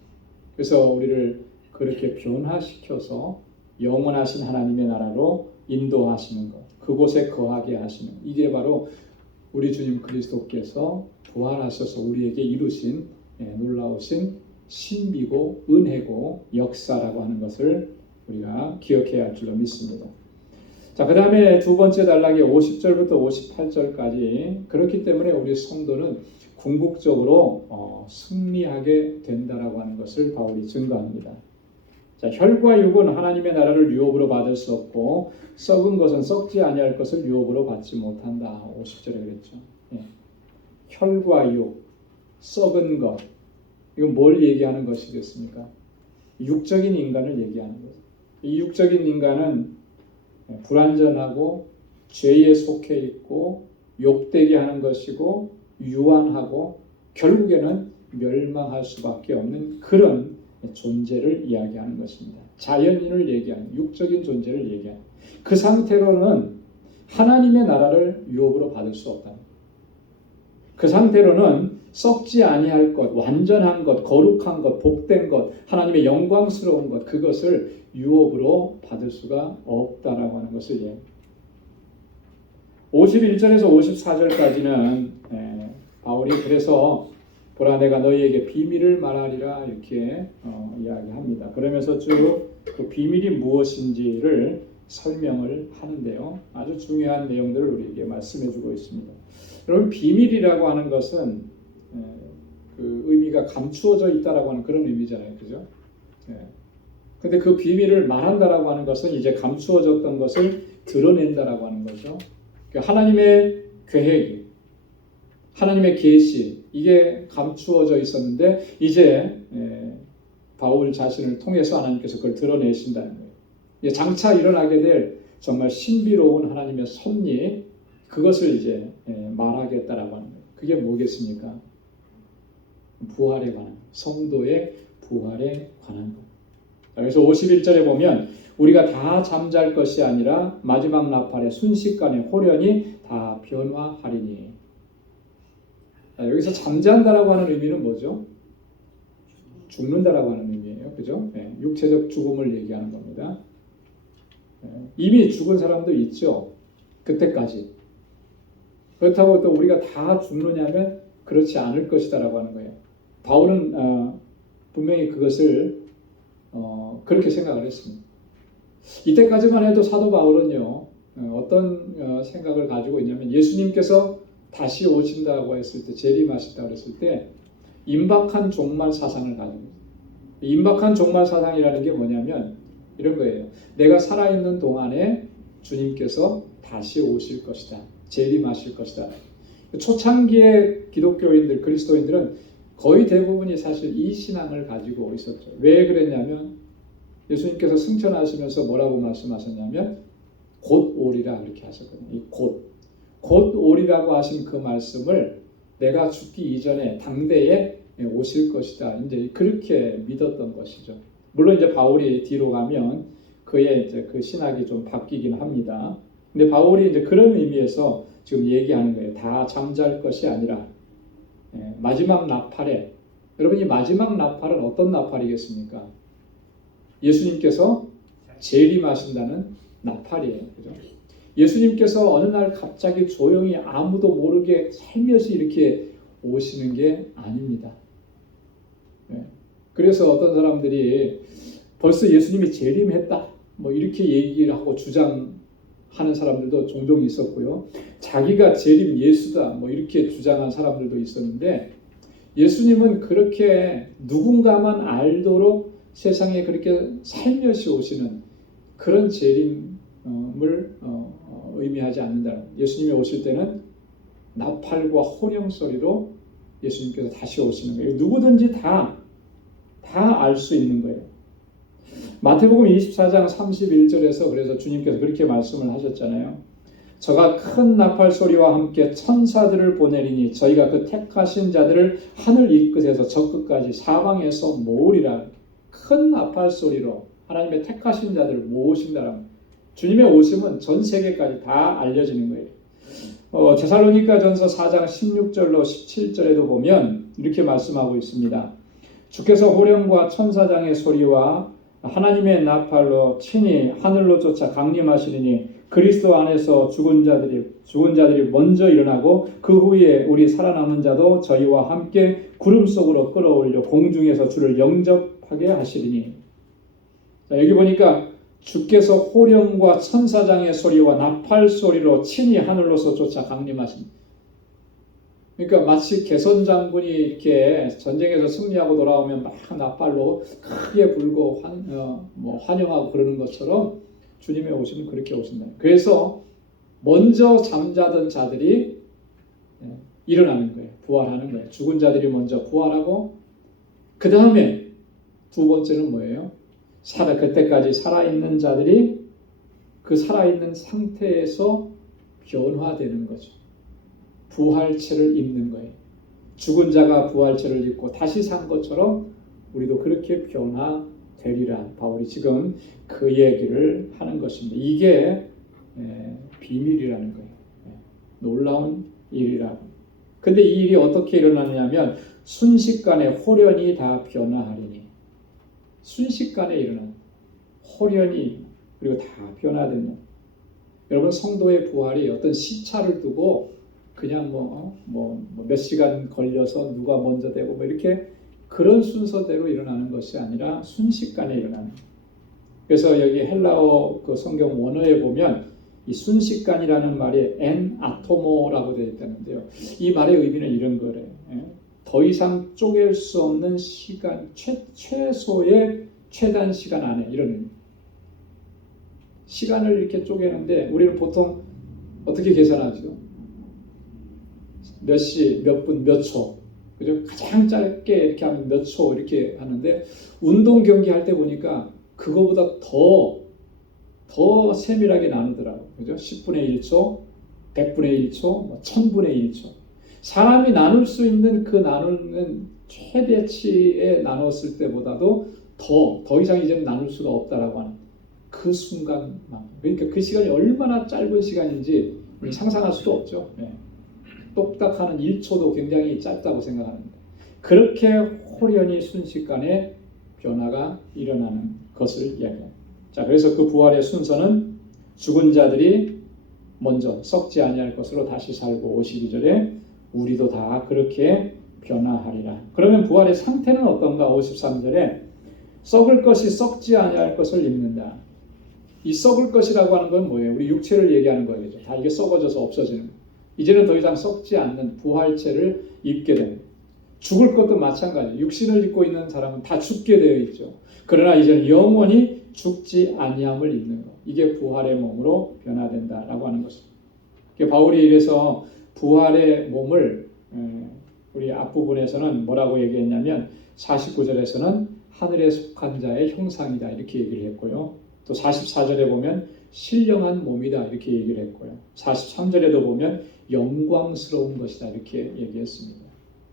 그래서 우리를 그렇게 변화시켜서 영원하신 하나님의 나라로 인도하시는 것, 그곳에 거하게 하시는, 이게 바로 우리 주님 그리스도께서 부활하셔서 우리에게 이루신 놀라우신 신비고 은혜고 역사라고 하는 것을 우리가 기억해야 할 줄로 믿습니다. 자, 그 다음에 두 번째 단락의 50절부터 58절까지, 그렇기 때문에 우리 성도는 궁극적으로 승리하게 된다라고 하는 것을 바울이 증거합니다. 자, 혈과 육은 하나님의 나라를 유업으로 받을 수 없고 썩은 것은 썩지 아니할 것을 유업으로 받지 못한다. 50절에 그랬죠. 예. 혈과 육, 썩은 것, 이건 뭘 얘기하는 것이겠습니까? 육적인 인간을 얘기하는 거죠. 이 육적인 인간은 불완전하고 죄에 속해 있고 욕되게 하는 것이고 유한하고 결국에는 멸망할 수밖에 없는 그런 존재를 이야기하는 것입니다. 자연인을 얘기하는, 육적인 존재를 얘기하는, 그 상태로는 하나님의 나라를 유업으로 받을 수 없다. 그 상태로는 썩지 아니할 것, 완전한 것, 거룩한 것, 복된 것, 하나님의 영광스러운 것, 그것을 유업으로 받을 수가 없다라고 하는 것을 얘기합니다. 51절에서 54절까지는 바울이 그래서 보라 내가 너희에게 비밀을 말하리라 이렇게 이야기합니다. 그러면서 쭉 그 비밀이 무엇인지를 설명을 하는데요. 아주 중요한 내용들을 우리에게 말씀해주고 있습니다. 여러분, 비밀이라고 하는 것은 그 의미가 감추어져 있다라고 하는 그런 의미잖아요, 그죠? 근데 그 비밀을 말한다라고 하는 것은 이제 감추어졌던 것을 드러낸다라고 하는 거죠. 하나님의 계획이, 하나님의 계시, 이게 감추어져 있었는데 이제 바울 자신을 통해서 하나님께서 그걸 드러내신다는 거예요. 장차 일어나게 될 정말 신비로운 하나님의 섭리, 그것을 이제 말하겠다라고 하는 거예요. 그게 뭐겠습니까? 부활에 관한, 성도의 부활에 관한 것. 그래서 51절에 보면 우리가 다 잠잘 것이 아니라 마지막 나팔에 순식간에 호련히 다 변화하리니. 여기서 잠잔다라고 하는 의미는 뭐죠? 죽는다라고 하는 의미예요. 그죠? 육체적 죽음을 얘기하는 겁니다. 이미 죽은 사람도 있죠. 그때까지. 그렇다고 또 우리가 다 죽느냐면 그렇지 않을 것이다라고 하는 거예요. 바울은 분명히 그것을 그렇게 생각을 했습니다. 이때까지만 해도 사도 바울은요, 어떤 생각을 가지고 있냐면 예수님께서 다시 오신다고 했을 때, 재림하신다고 했을 때 임박한 종말 사상을 가지고 있어요. 임박한 종말 사상이라는 게 뭐냐면 이런 거예요. 내가 살아있는 동안에 주님께서 다시 오실 것이다. 재림하실 것이다. 초창기의 기독교인들, 그리스도인들은 거의 대부분이 사실 이 신앙을 가지고 있었죠. 왜 그랬냐면 예수님께서 승천하시면서 뭐라고 말씀하셨냐면 곧 오리라 이렇게 하셨거든요. 이 곧 오리라고 하신 그 말씀을 내가 죽기 이전에 당대에 오실 것이다. 이제 그렇게 믿었던 것이죠. 물론 이제 바울이 뒤로 가면 그의 이제 그 신학이 좀 바뀌긴 합니다. 근데 바울이 이제 그런 의미에서 지금 얘기하는 거예요. 다 잠잘 것이 아니라 마지막 나팔에, 여러분 이 마지막 나팔은 어떤 나팔이겠습니까? 예수님께서 재림하신다는 나팔이에요. 그죠? 예수님께서 어느 날 갑자기 조용히 아무도 모르게 살며시 이렇게 오시는 게 아닙니다. 그래서 어떤 사람들이 벌써 예수님이 재림했다 뭐 이렇게 얘기를 하고 주장하는 사람들도 종종 있었고요. 자기가 재림 예수다 뭐 이렇게 주장한 사람들도 있었는데, 예수님은 그렇게 누군가만 알도록 세상에 그렇게 살며시 오시는 그런 재림을 의미하지 않는다. 예수님이 오실 때는 나팔과 호령 소리로 예수님께서 다시 오시는 거예요. 누구든지 다 알 수 있는 거예요. 마태복음 24장 31절에서 그래서 주님께서 그렇게 말씀을 하셨잖아요. 저가 큰 나팔 소리와 함께 천사들을 보내리니 저희가 그 택하신 자들을 하늘 이 끝에서 저 끝까지 사방에서 모으리라. 큰 나팔 소리로 하나님의 택하신 자들을 모으신다라는, 주님의 오심은 전 세계까지 다 알려지는 거예요. 데살로니가전서 4장 16절로 17절에도 보면 이렇게 말씀하고 있습니다. 주께서 호령과 천사장의 소리와 하나님의 나팔로 친히 하늘로 쫓아 강림하시리니 그리스도 안에서 죽은 자들이 먼저 일어나고 그 후에 우리 살아남은 자도 저희와 함께 구름 속으로 끌어올려 공중에서 주를 영접하게 하시리니. 자, 여기 보니까 주께서 호령과 천사장의 소리와 나팔 소리로 친히 하늘로서 쫓아 강림하십니다. 그러니까 마치 개선장군이 이렇게 전쟁에서 승리하고 돌아오면 막 나팔로 크게 불고 환영하고 그러는 것처럼 주님의 오심은 그렇게 오신다. 그래서 먼저 잠자던 자들이 일어나는 거예요. 부활하는 거예요. 죽은 자들이 먼저 부활하고, 그 다음에 두 번째는 뭐예요? 그때까지 살아있는 자들이 그 살아있는 상태에서 변화되는 거죠. 부활체를 입는 거예요. 죽은 자가 부활체를 입고 다시 산 것처럼 우리도 그렇게 변화되리라. 바울이 지금 그 얘기를 하는 것입니다. 이게 비밀이라는 거예요. 놀라운 일이라고. 근데 이 일이 어떻게 일어나냐면 순식간에 호련히 다 변화하리니. 순식간에 일어나는 호련히, 그리고 다 변화되는. 여러분, 성도의 부활이 어떤 시차를 두고 그냥 몇 시간 걸려서 누가 먼저 되고 뭐 이렇게 그런 순서대로 일어나는 것이 아니라 순식간에 일어나는. 그래서 여기 헬라어 그 성경 원어에 보면 이 순식간이라는 말이 엔 아토모라고 되어 있다는데요. 이 말의 의미는 이런 거래요. 더 이상 쪼갤 수 없는 시간, 최소의 최단 시간 안에, 이런 시간을 이렇게 쪼개는데 우리는 보통 어떻게 계산하죠? 몇 시, 몇 분, 몇 초, 그죠? 가장 짧게 이렇게 하면 몇 초 이렇게 하는데, 운동 경기 할 때 보니까 그거보다 더 세밀하게 나누더라고요. 그죠? 10분의 1초, 100분의 1초, 1000분의 1초. 사람이 나눌 수 있는 그 나누는 최대치에 나눴을 때보다도 더 이상 이제는 나눌 수가 없다라고 하는 그 순간만. 그러니까 그 시간이 얼마나 짧은 시간인지 우리 상상할 수도 없죠. 똑딱하는 1초도 굉장히 짧다고 생각합니다. 그렇게 호련히 순식간에 변화가 일어나는 것을 이야기합니다. 자, 그래서 그 부활의 순서는 죽은 자들이 먼저 썩지 아니할 것으로 다시 살고, 52절에 우리도 다 그렇게 변화하리라. 그러면 부활의 상태는 어떤가? 53절에 썩을 것이 썩지 아니할 것을 입는다. 이 썩을 것이라고 하는 건 뭐예요? 우리 육체를 얘기하는 거죠. 다 이게 썩어져서 없어지는 거예요. 이제는 더 이상 썩지 않는 부활체를 입게 됩니다. 죽을 것도 마찬가지예요. 육신을 입고 있는 사람은 다 죽게 되어 있죠. 그러나 이제는 영원히 죽지 아니함을 입는 것. 이게 부활의 몸으로 변화된다라고 하는 것입니다. 바울이 이래서 부활의 몸을 우리 앞부분에서는 뭐라고 얘기했냐면 49절에서는 하늘에 속한 자의 형상이다 이렇게 얘기를 했고요. 또 44절에 보면 신령한 몸이다 이렇게 얘기를 했고요. 43절에도 보면 영광스러운 것이다 이렇게 얘기했습니다.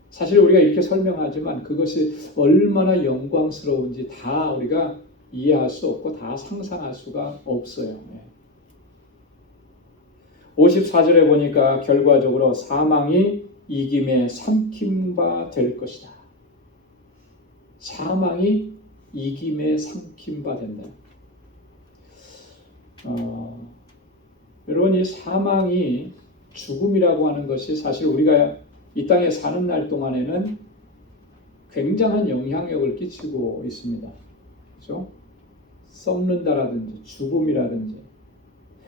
사실 우리가 이렇게 설명하지만 그것이 얼마나 영광스러운지 다 우리가 이해할 수 없고 다 상상할 수가 없어요. 54절에 보니까 결과적으로 사망이 이김에 삼킴바 될 것이다. 사망이 이김에 삼킴바 된다. 여러분, 이 사망이 죽음이라고 하는 것이 사실 우리가 이 땅에 사는 날 동안에는 굉장한 영향력을 끼치고 있습니다. 그렇죠? 썩는다라든지 죽음이라든지.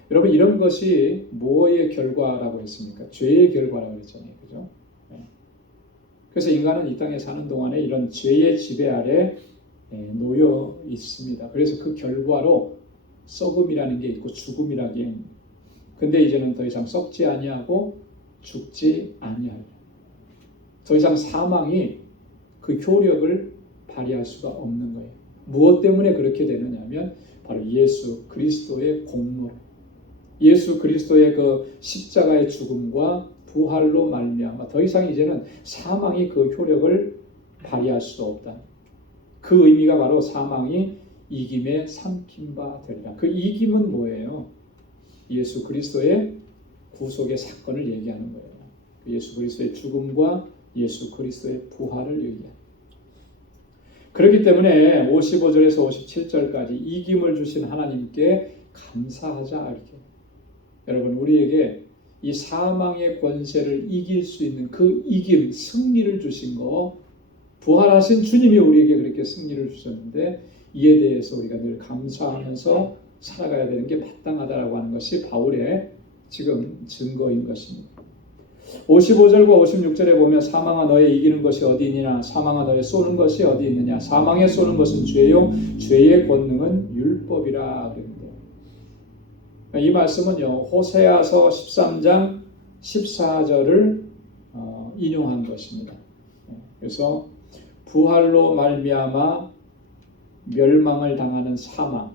여러분, 이런 것이 뭐의 결과라고 했습니까? 죄의 결과라고 했잖아요. 그죠? 네. 그래서 인간은 이 땅에 사는 동안에 이런 죄의 지배 아래 놓여 있습니다. 그래서 그 결과로 썩음이라는 게 있고 죽음이라는 게 있습니다. 근데 이제는 더 이상 썩지 아니하고 죽지 아니하리라. 더 이상 사망이 그 효력을 발휘할 수가 없는 거예요. 무엇 때문에 그렇게 되느냐면 바로 예수 그리스도의 공로로, 예수 그리스도의 그 십자가의 죽음과 부활로 말미암아 더 이상 이제는 사망이 그 효력을 발휘할 수 없다. 그 의미가 바로 사망이 이김에 삼킨 바 되리라. 그 이김은 뭐예요? 예수 그리스도의 구속의 사건을 얘기하는 거예요. 예수 그리스도의 죽음과 예수 그리스도의 부활을 얘기해요. 그렇기 때문에 55절에서 57절까지 이김을 주신 하나님께 감사하자 이렇게. 여러분, 우리에게 이 사망의 권세를 이길 수 있는 그 이김, 승리를 주신 거, 부활하신 주님이 우리에게 그렇게 승리를 주셨는데 이에 대해서 우리가 늘 감사하면서 살아가야 되는 게 마땅하다라고 하는 것이 바울의 지금 증거인 것입니다. 55절과 56절에 보면 사망아 너의 이기는 것이 어디 있느냐, 사망아 너의 쏘는 것이 어디 있느냐, 사망에 쏘는 것은 죄요 죄의 권능은 율법이라 그랬는데요. 이 말씀은요, 호세아서 13장 14절을 인용한 것입니다. 그래서 부활로 말미암아 멸망을 당하는 사망,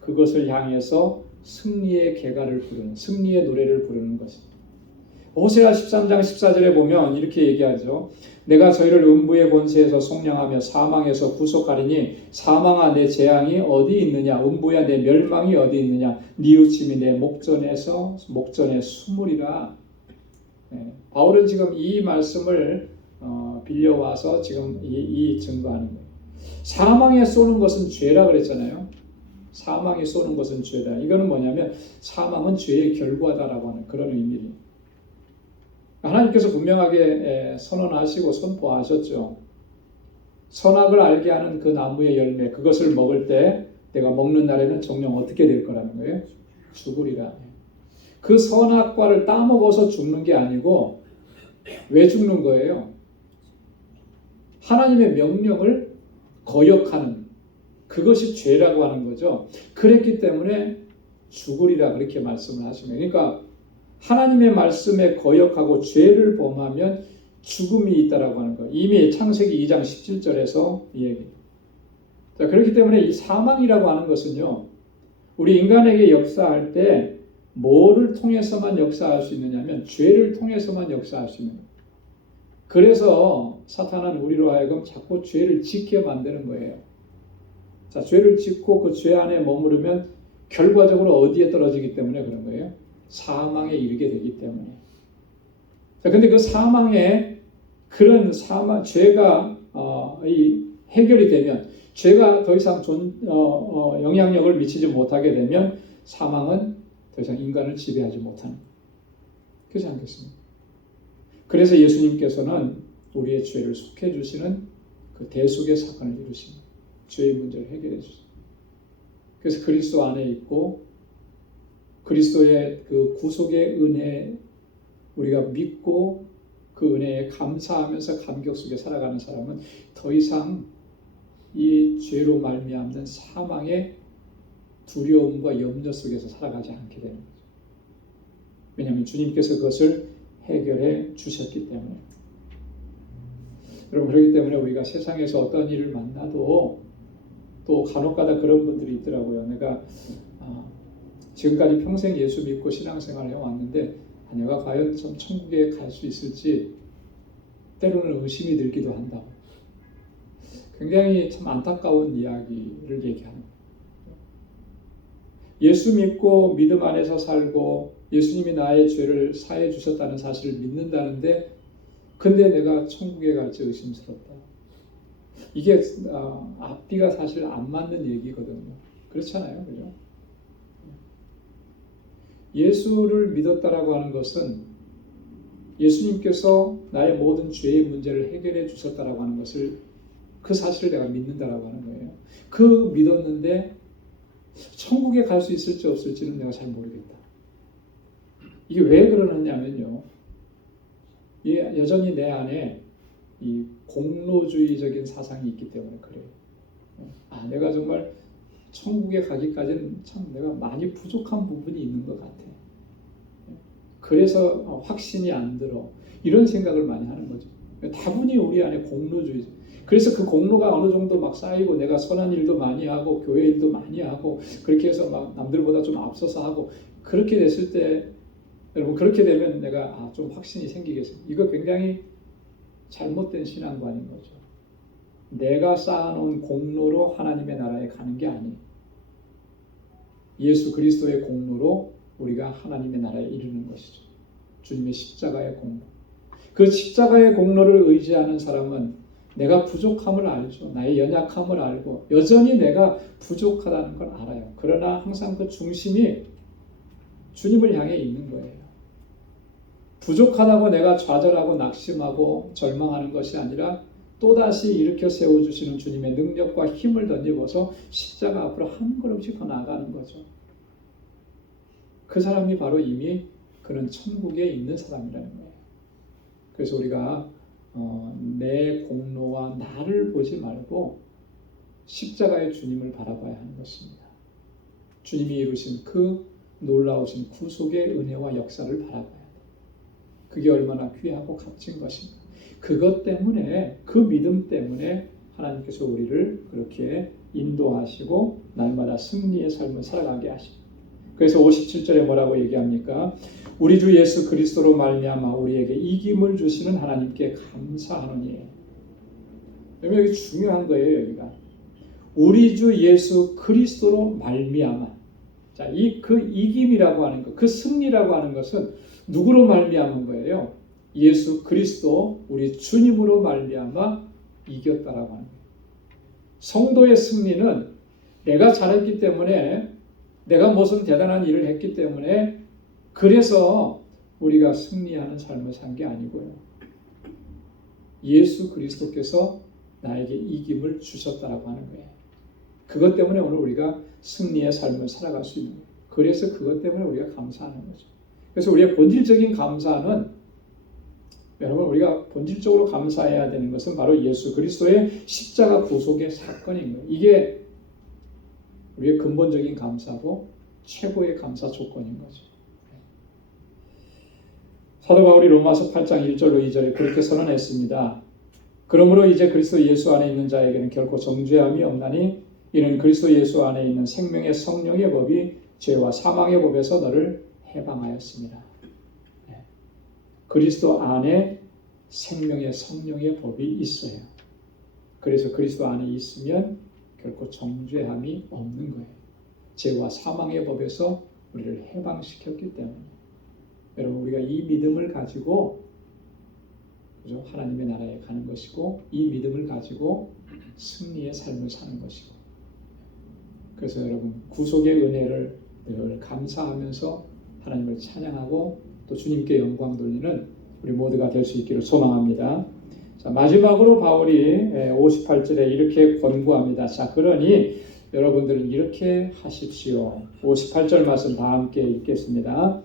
그것을 향해서 승리의 계가를 부르는, 승리의 노래를 부르는 것입니다. 호세아 13장 14절에 보면 이렇게 얘기하죠. 내가 저희를 음부의 권세에서 속량하며 사망에서 구속하리니 사망아 내 재앙이 어디 있느냐, 음부야 내 멸망이 어디 있느냐, 뉘우침이 내 목전에 숨으리라. 바울은 지금 이 말씀을 빌려와서 지금 이 증거하는 거예요. 사망에 쏘는 것은 죄라 그랬잖아요. 사망에 쏘는 것은 죄다. 이거는 뭐냐면 사망은 죄의 결과다라고 하는 그런 의미예요. 하나님께서 분명하게 선언하시고 선포하셨죠. 선악을 알게 하는 그 나무의 열매, 그것을 먹을 때 내가 먹는 날에는 정녕 어떻게 될 거라는 거예요? 죽으리라. 그 선악과를 따먹어서 죽는 게 아니고 왜 죽는 거예요? 하나님의 명령을 거역하는, 그것이 죄라고 하는 거죠. 그랬기 때문에 죽으리라 그렇게 말씀을 하시면, 그러니까 하나님의 말씀에 거역하고 죄를 범하면 죽음이 있다라고 하는 거예요. 이미 창세기 2장 17절에서 이 얘기. 자, 그렇기 때문에 이 사망이라고 하는 것은요, 우리 인간에게 역사할 때 뭐를 통해서만 역사할 수 있느냐면 죄를 통해서만 역사할 수 있는 거예요. 그래서 사탄은 우리로 하여금 자꾸 죄를 짓게 만드는 거예요. 자, 죄를 짓고 그 죄 안에 머무르면 결과적으로 어디에 떨어지기 때문에 그런 거예요? 사망에 이르게 되기 때문에. 자, 근데 그 사망에 그런 죄가 해결이 되면, 죄가 더 이상 영향력을 미치지 못하게 되면 사망은 더 이상 인간을 지배하지 못하는, 그렇지 않겠습니까? 그래서 예수님께서는 우리의 죄를 속해 주시는 그 대속의 사건을 이루시는, 죄의 문제를 해결해 주시는. 그래서 그리스도 안에 있고 그리스도의 그 구속의 은혜 우리가 믿고 그 은혜에 감사하면서 감격 속에 살아가는 사람은 더 이상 이 죄로 말미암는 사망의 두려움과 염려 속에서 살아가지 않게 되는 거죠. 왜냐하면 주님께서 그것을 해결해 주셨기 때문에. 여러분, 그렇기 때문에 우리가 세상에서 어떤 일을 만나도 또 간혹가다 그런 분들이 있더라고요. 내가 지금까지 평생 예수 믿고 신앙생활을 해왔는데 내가 과연 좀 천국에 갈 수 있을지 때로는 의심이 들기도 한다. 굉장히 참 안타까운 이야기를 얘기하는 거예요. 예수 믿고 믿음 안에서 살고 예수님이 나의 죄를 사해 주셨다는 사실을 믿는다는데 근데 내가 천국에 갈지 의심스럽다. 이게 앞뒤가 사실 안 맞는 얘기거든요. 그렇잖아요. 그죠? 예수를 믿었다라고 하는 것은 예수님께서 나의 모든 죄의 문제를 해결해 주셨다라고 하는 것을, 그 사실을 내가 믿는다라고 하는 거예요. 그 믿었는데 천국에 갈 수 있을지 없을지는 내가 잘 모르겠다. 이게 왜 그러느냐면요, 여전히 내 안에 이 공로주의적인 사상이 있기 때문에 그래요. 내가 정말 천국에 가기까지는 참 내가 많이 부족한 부분이 있는 것 같아. 그래서 확신이 안 들어. 이런 생각을 많이 하는 거죠. 다분히 우리 안에 공로주의. 그래서 그 공로가 어느 정도 막 쌓이고 내가 선한 일도 많이 하고 교회 일도 많이 하고 그렇게 해서 막 남들보다 좀 앞서서 하고 그렇게 됐을 때, 여러분, 그렇게 되면 내가 좀 확신이 생기겠어요. 이거 굉장히 잘못된 신앙관인 거죠. 내가 쌓아놓은 공로로 하나님의 나라에 가는 게 아니에요. 예수 그리스도의 공로로 우리가 하나님의 나라에 이르는 것이죠. 주님의 십자가의 공로. 그 십자가의 공로를 의지하는 사람은 내가 부족함을 알죠. 나의 연약함을 알고 여전히 내가 부족하다는 걸 알아요. 그러나 항상 그 중심이 주님을 향해 있는 거예요. 부족하다고 내가 좌절하고 낙심하고 절망하는 것이 아니라 또다시 일으켜 세워주시는 주님의 능력과 힘을 덧입어서 십자가 앞으로 한 걸음씩 더 나아가는 거죠. 그 사람이 바로 이미 그는 천국에 있는 사람이라는 거예요. 그래서 우리가 내 공로와 나를 보지 말고 십자가의 주님을 바라봐야 하는 것입니다. 주님이 이루신 그 놀라우신 구속의 은혜와 역사를 바라봐야 돼요. 그게 얼마나 귀하고 값진 것인가. 그것 때문에, 그 믿음 때문에 하나님께서 우리를 그렇게 인도하시고 날마다 승리의 삶을 살아가게 하십니다. 그래서 57절에 뭐라고 얘기합니까? 우리 주 예수 그리스도로 말미암아 우리에게 이김을 주시는 하나님께 감사하노니. 여기 중요한 거예요. 여기가 우리 주 예수 그리스도로 말미암아. 자, 그 이김이라고 하는 것, 그 승리라고 하는 것은 누구로 말미암은 거예요? 예수 그리스도, 우리 주님으로 말미암아 이겼다라고 하는 거예요. 성도의 승리는 내가 잘했기 때문에, 내가 무슨 대단한 일을 했기 때문에 그래서 우리가 승리하는 삶을 산 게 아니고요. 예수 그리스도께서 나에게 이김을 주셨다라고 하는 거예요. 그것 때문에 오늘 우리가 승리의 삶을 살아갈 수 있는 거예요. 그래서 그것 때문에 우리가 감사하는 거죠. 그래서 우리의 본질적인 감사는, 여러분, 우리가 본질적으로 감사해야 되는 것은 바로 예수 그리스도의 십자가 구속의 사건인 거예요. 이게 우리의 근본적인 감사고 최고의 감사 조건인 거죠. 사도 바울이 로마서 8장 1절로 2절에 그렇게 선언했습니다. 그러므로 이제 그리스도 예수 안에 있는 자에게는 결코 정죄함이 없나니 이는 그리스도 예수 안에 있는 생명의 성령의 법이 죄와 사망의 법에서 너를 해방하였습니다. 그리스도 안에 생명의 성령의 법이 있어요. 그래서 그리스도 안에 있으면 결코 정죄함이 없는 거예요. 죄와 사망의 법에서 우리를 해방시켰기 때문에. 여러분, 우리가 이 믿음을 가지고 그죠? 하나님의 나라에 가는 것이고, 이 믿음을 가지고 승리의 삶을 사는 것이고. 그래서 여러분, 구속의 은혜를 늘 감사하면서 하나님을 찬양하고 또 주님께 영광 돌리는 우리 모두가 될 수 있기를 소망합니다. 자, 마지막으로 바울이 58절에 이렇게 권고합니다. 자, 그러니 여러분들은 이렇게 하십시오. 58절 말씀 다 함께 읽겠습니다.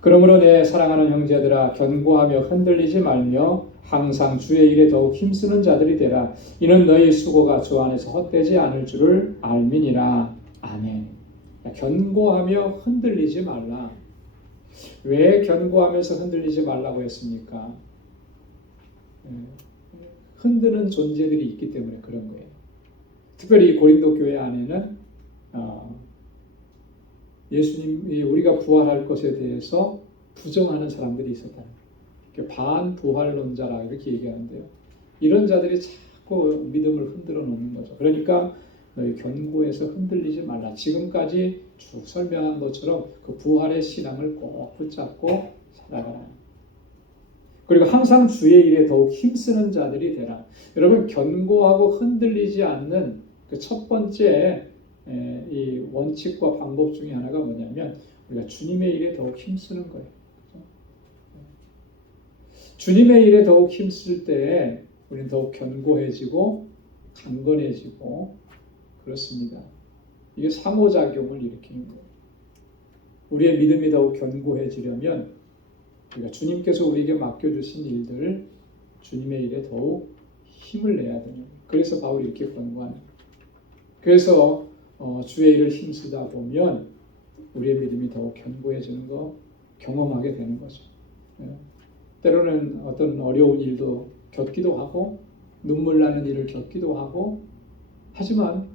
그러므로 내 사랑하는 형제들아, 견고하며 흔들리지 말며 항상 주의 일에 더욱 힘쓰는 자들이 되라. 이는 너희 수고가 주 안에서 헛되지 않을 줄을 알미니라. 아멘. 견고하며 흔들리지 말라. 왜 견고하면서 흔들리지 말라고 했습니까? 흔드는 존재들이 있기 때문에 그런 거예요. 특별히 고린도 교회 안에는 예수님이 우리가 부활할 것에 대해서 부정하는 사람들이 있었다. 반부활론자라 이렇게 얘기하는데요. 이런 자들이 자꾸 믿음을 흔들어 놓는 거죠. 그러니까 너희 견고해서 흔들리지 말라. 지금까지 쭉 설명한 것처럼 그 부활의 신앙을 꼭 붙잡고 살아가라. 그리고 항상 주의 일에 더욱 힘쓰는 자들이 되라. 여러분, 견고하고 흔들리지 않는 그 첫 번째 이 원칙과 방법 중에 하나가 뭐냐면 우리가 주님의 일에 더욱 힘쓰는 거예요. 주님의 일에 더욱 힘쓸 때 우리는 더욱 견고해지고 강건해지고 그렇습니다. 이게 상호작용을 일으키는 거예요. 우리의 믿음이 더욱 견고해지려면 우리가 주님께서 우리에게 맡겨주신 일들, 주님의 일에 더욱 힘을 내야 되는 거예요. 그래서 바울이 이렇게 권고하는 거예요. 그래서 주의 일을 힘쓰다 보면 우리의 믿음이 더욱 견고해지는 거 경험하게 되는 거죠. 때로는 어떤 어려운 일도 겪기도 하고 눈물 나는 일을 겪기도 하고 하지만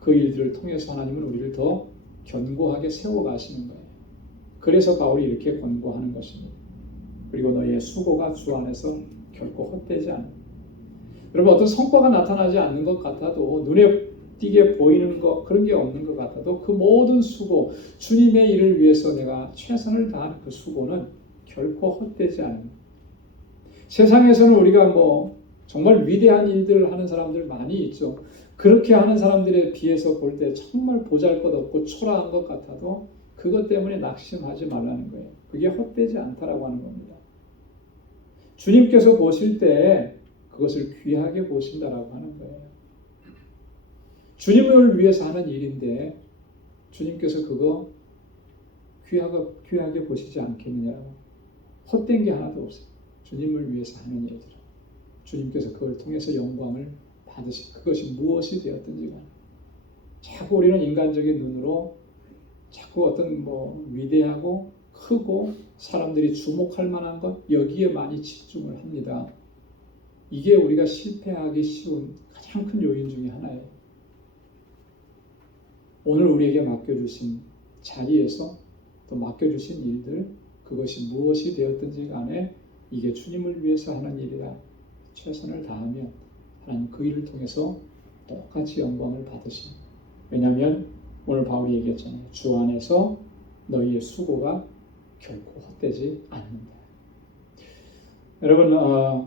그 일들을 통해서 하나님은 우리를 더 견고하게 세워가시는 거예요. 그래서 바울이 이렇게 권고하는 것입니다. 그리고 너희의 수고가 주 안에서 결코 헛되지 않아. 여러분 어떤 성과가 나타나지 않는 것 같아도 눈에 띄게 보이는 것 그런 게 없는 것 같아도 그 모든 수고 주님의 일을 위해서 내가 최선을 다한 그 수고는 결코 헛되지 않습니다. 세상에서는 우리가 정말 위대한 일들을 하는 사람들 많이 있죠. 그렇게 하는 사람들에 비해서 볼 때 정말 보잘것없고 초라한 것 같아도 그것 때문에 낙심하지 말라는 거예요. 그게 헛되지 않다라고 하는 겁니다. 주님께서 보실 때 그것을 귀하게 보신다라고 하는 거예요. 주님을 위해서 하는 일인데 주님께서 그거 귀하게 보시지 않겠느냐고. 헛된 게 하나도 없어요. 주님을 위해서 하는 일들. 주님께서 그걸 통해서 영광을 받으신 그것이 무엇이 되었든지 간에 자꾸 우리는 인간적인 눈으로 자꾸 어떤 위대하고 크고 사람들이 주목할 만한 것 여기에 많이 집중을 합니다. 이게 우리가 실패하기 쉬운 가장 큰 요인 중에 하나예요. 오늘 우리에게 맡겨주신 자리에서 또 맡겨주신 일들 그것이 무엇이 되었든지 간에 이게 주님을 위해서 하는 일이라 최선을 다하면 하나님 그 일을 통해서 똑같이 영광을 받으십니다. 왜냐하면 오늘 바울이 얘기했잖아요. 주 안에서 너희의 수고가 결코 헛되지 않는다. 여러분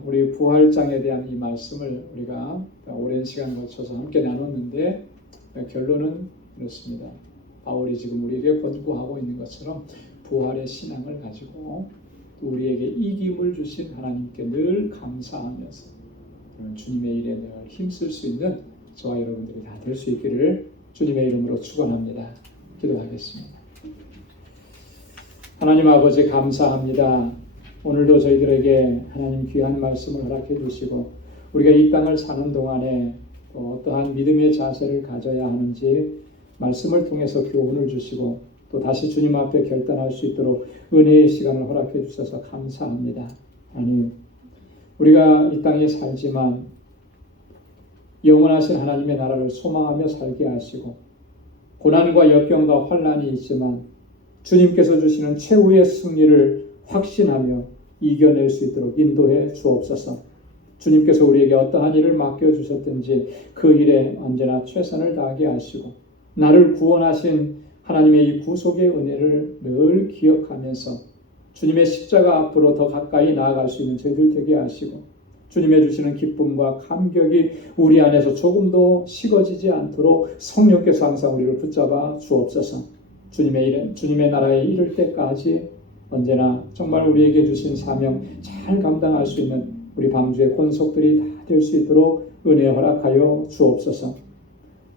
우리 부활장에 대한 이 말씀을 우리가 오랜 시간 거쳐서 함께 나눴는데 결론은 이렇습니다. 바울이 지금 우리에게 권고하고 있는 것처럼 부활의 신앙을 가지고 또 우리에게 이김을 주신 하나님께 늘 감사하면서 주님의 일에 늘 힘쓸 수 있는 저와 여러분들이 다 될 수 있기를 주님의 이름으로 축원합니다. 기도하겠습니다. 하나님 아버지 감사합니다. 오늘도 저희들에게 하나님 귀한 말씀을 허락해 주시고 우리가 이 땅을 사는 동안에 또 어떠한 믿음의 자세를 가져야 하는지 말씀을 통해서 교훈을 주시고 또 다시 주님 앞에 결단할 수 있도록 은혜의 시간을 허락해 주셔서 감사합니다. 하나님, 우리가 이 땅에 살지만 영원하신 하나님의 나라를 소망하며 살게 하시고 고난과 역경과 환난이 있지만 주님께서 주시는 최후의 승리를 확신하며 이겨낼 수 있도록 인도해 주옵소서. 주님께서 우리에게 어떠한 일을 맡겨주셨든지 그 일에 언제나 최선을 다하게 하시고 나를 구원하신 하나님의 이 구속의 은혜를 늘 기억하면서 주님의 십자가 앞으로 더 가까이 나아갈 수 있는 저희들 되게 하시고 주님의 주시는 기쁨과 감격이 우리 안에서 조금도 식어지지 않도록 성령께서 항상 우리를 붙잡아 주옵소서. 주님의 나라에 이를 때까지 언제나 정말 우리에게 주신 사명 잘 감당할 수 있는 우리 방주의 권속들이 다 될 수 있도록 은혜 허락하여 주옵소서.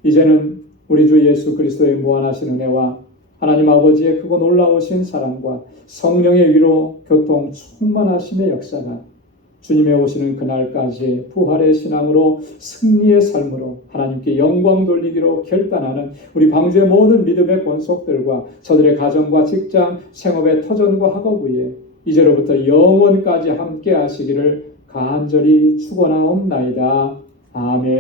이제는 우리 주 예수 그리스도의 무한하신 은혜와 하나님 아버지의 크고 놀라우신 사랑과 성령의 위로 교통 충만하심의 역사가 주님의 오시는 그날까지 부활의 신앙으로 승리의 삶으로 하나님께 영광 돌리기로 결단하는 우리 방주의 모든 믿음의 권속들과 저들의 가정과 직장, 생업의 터전과 학업 위에 이제로부터 영원까지 함께 하시기를 간절히 축원하옵나이다. 아멘.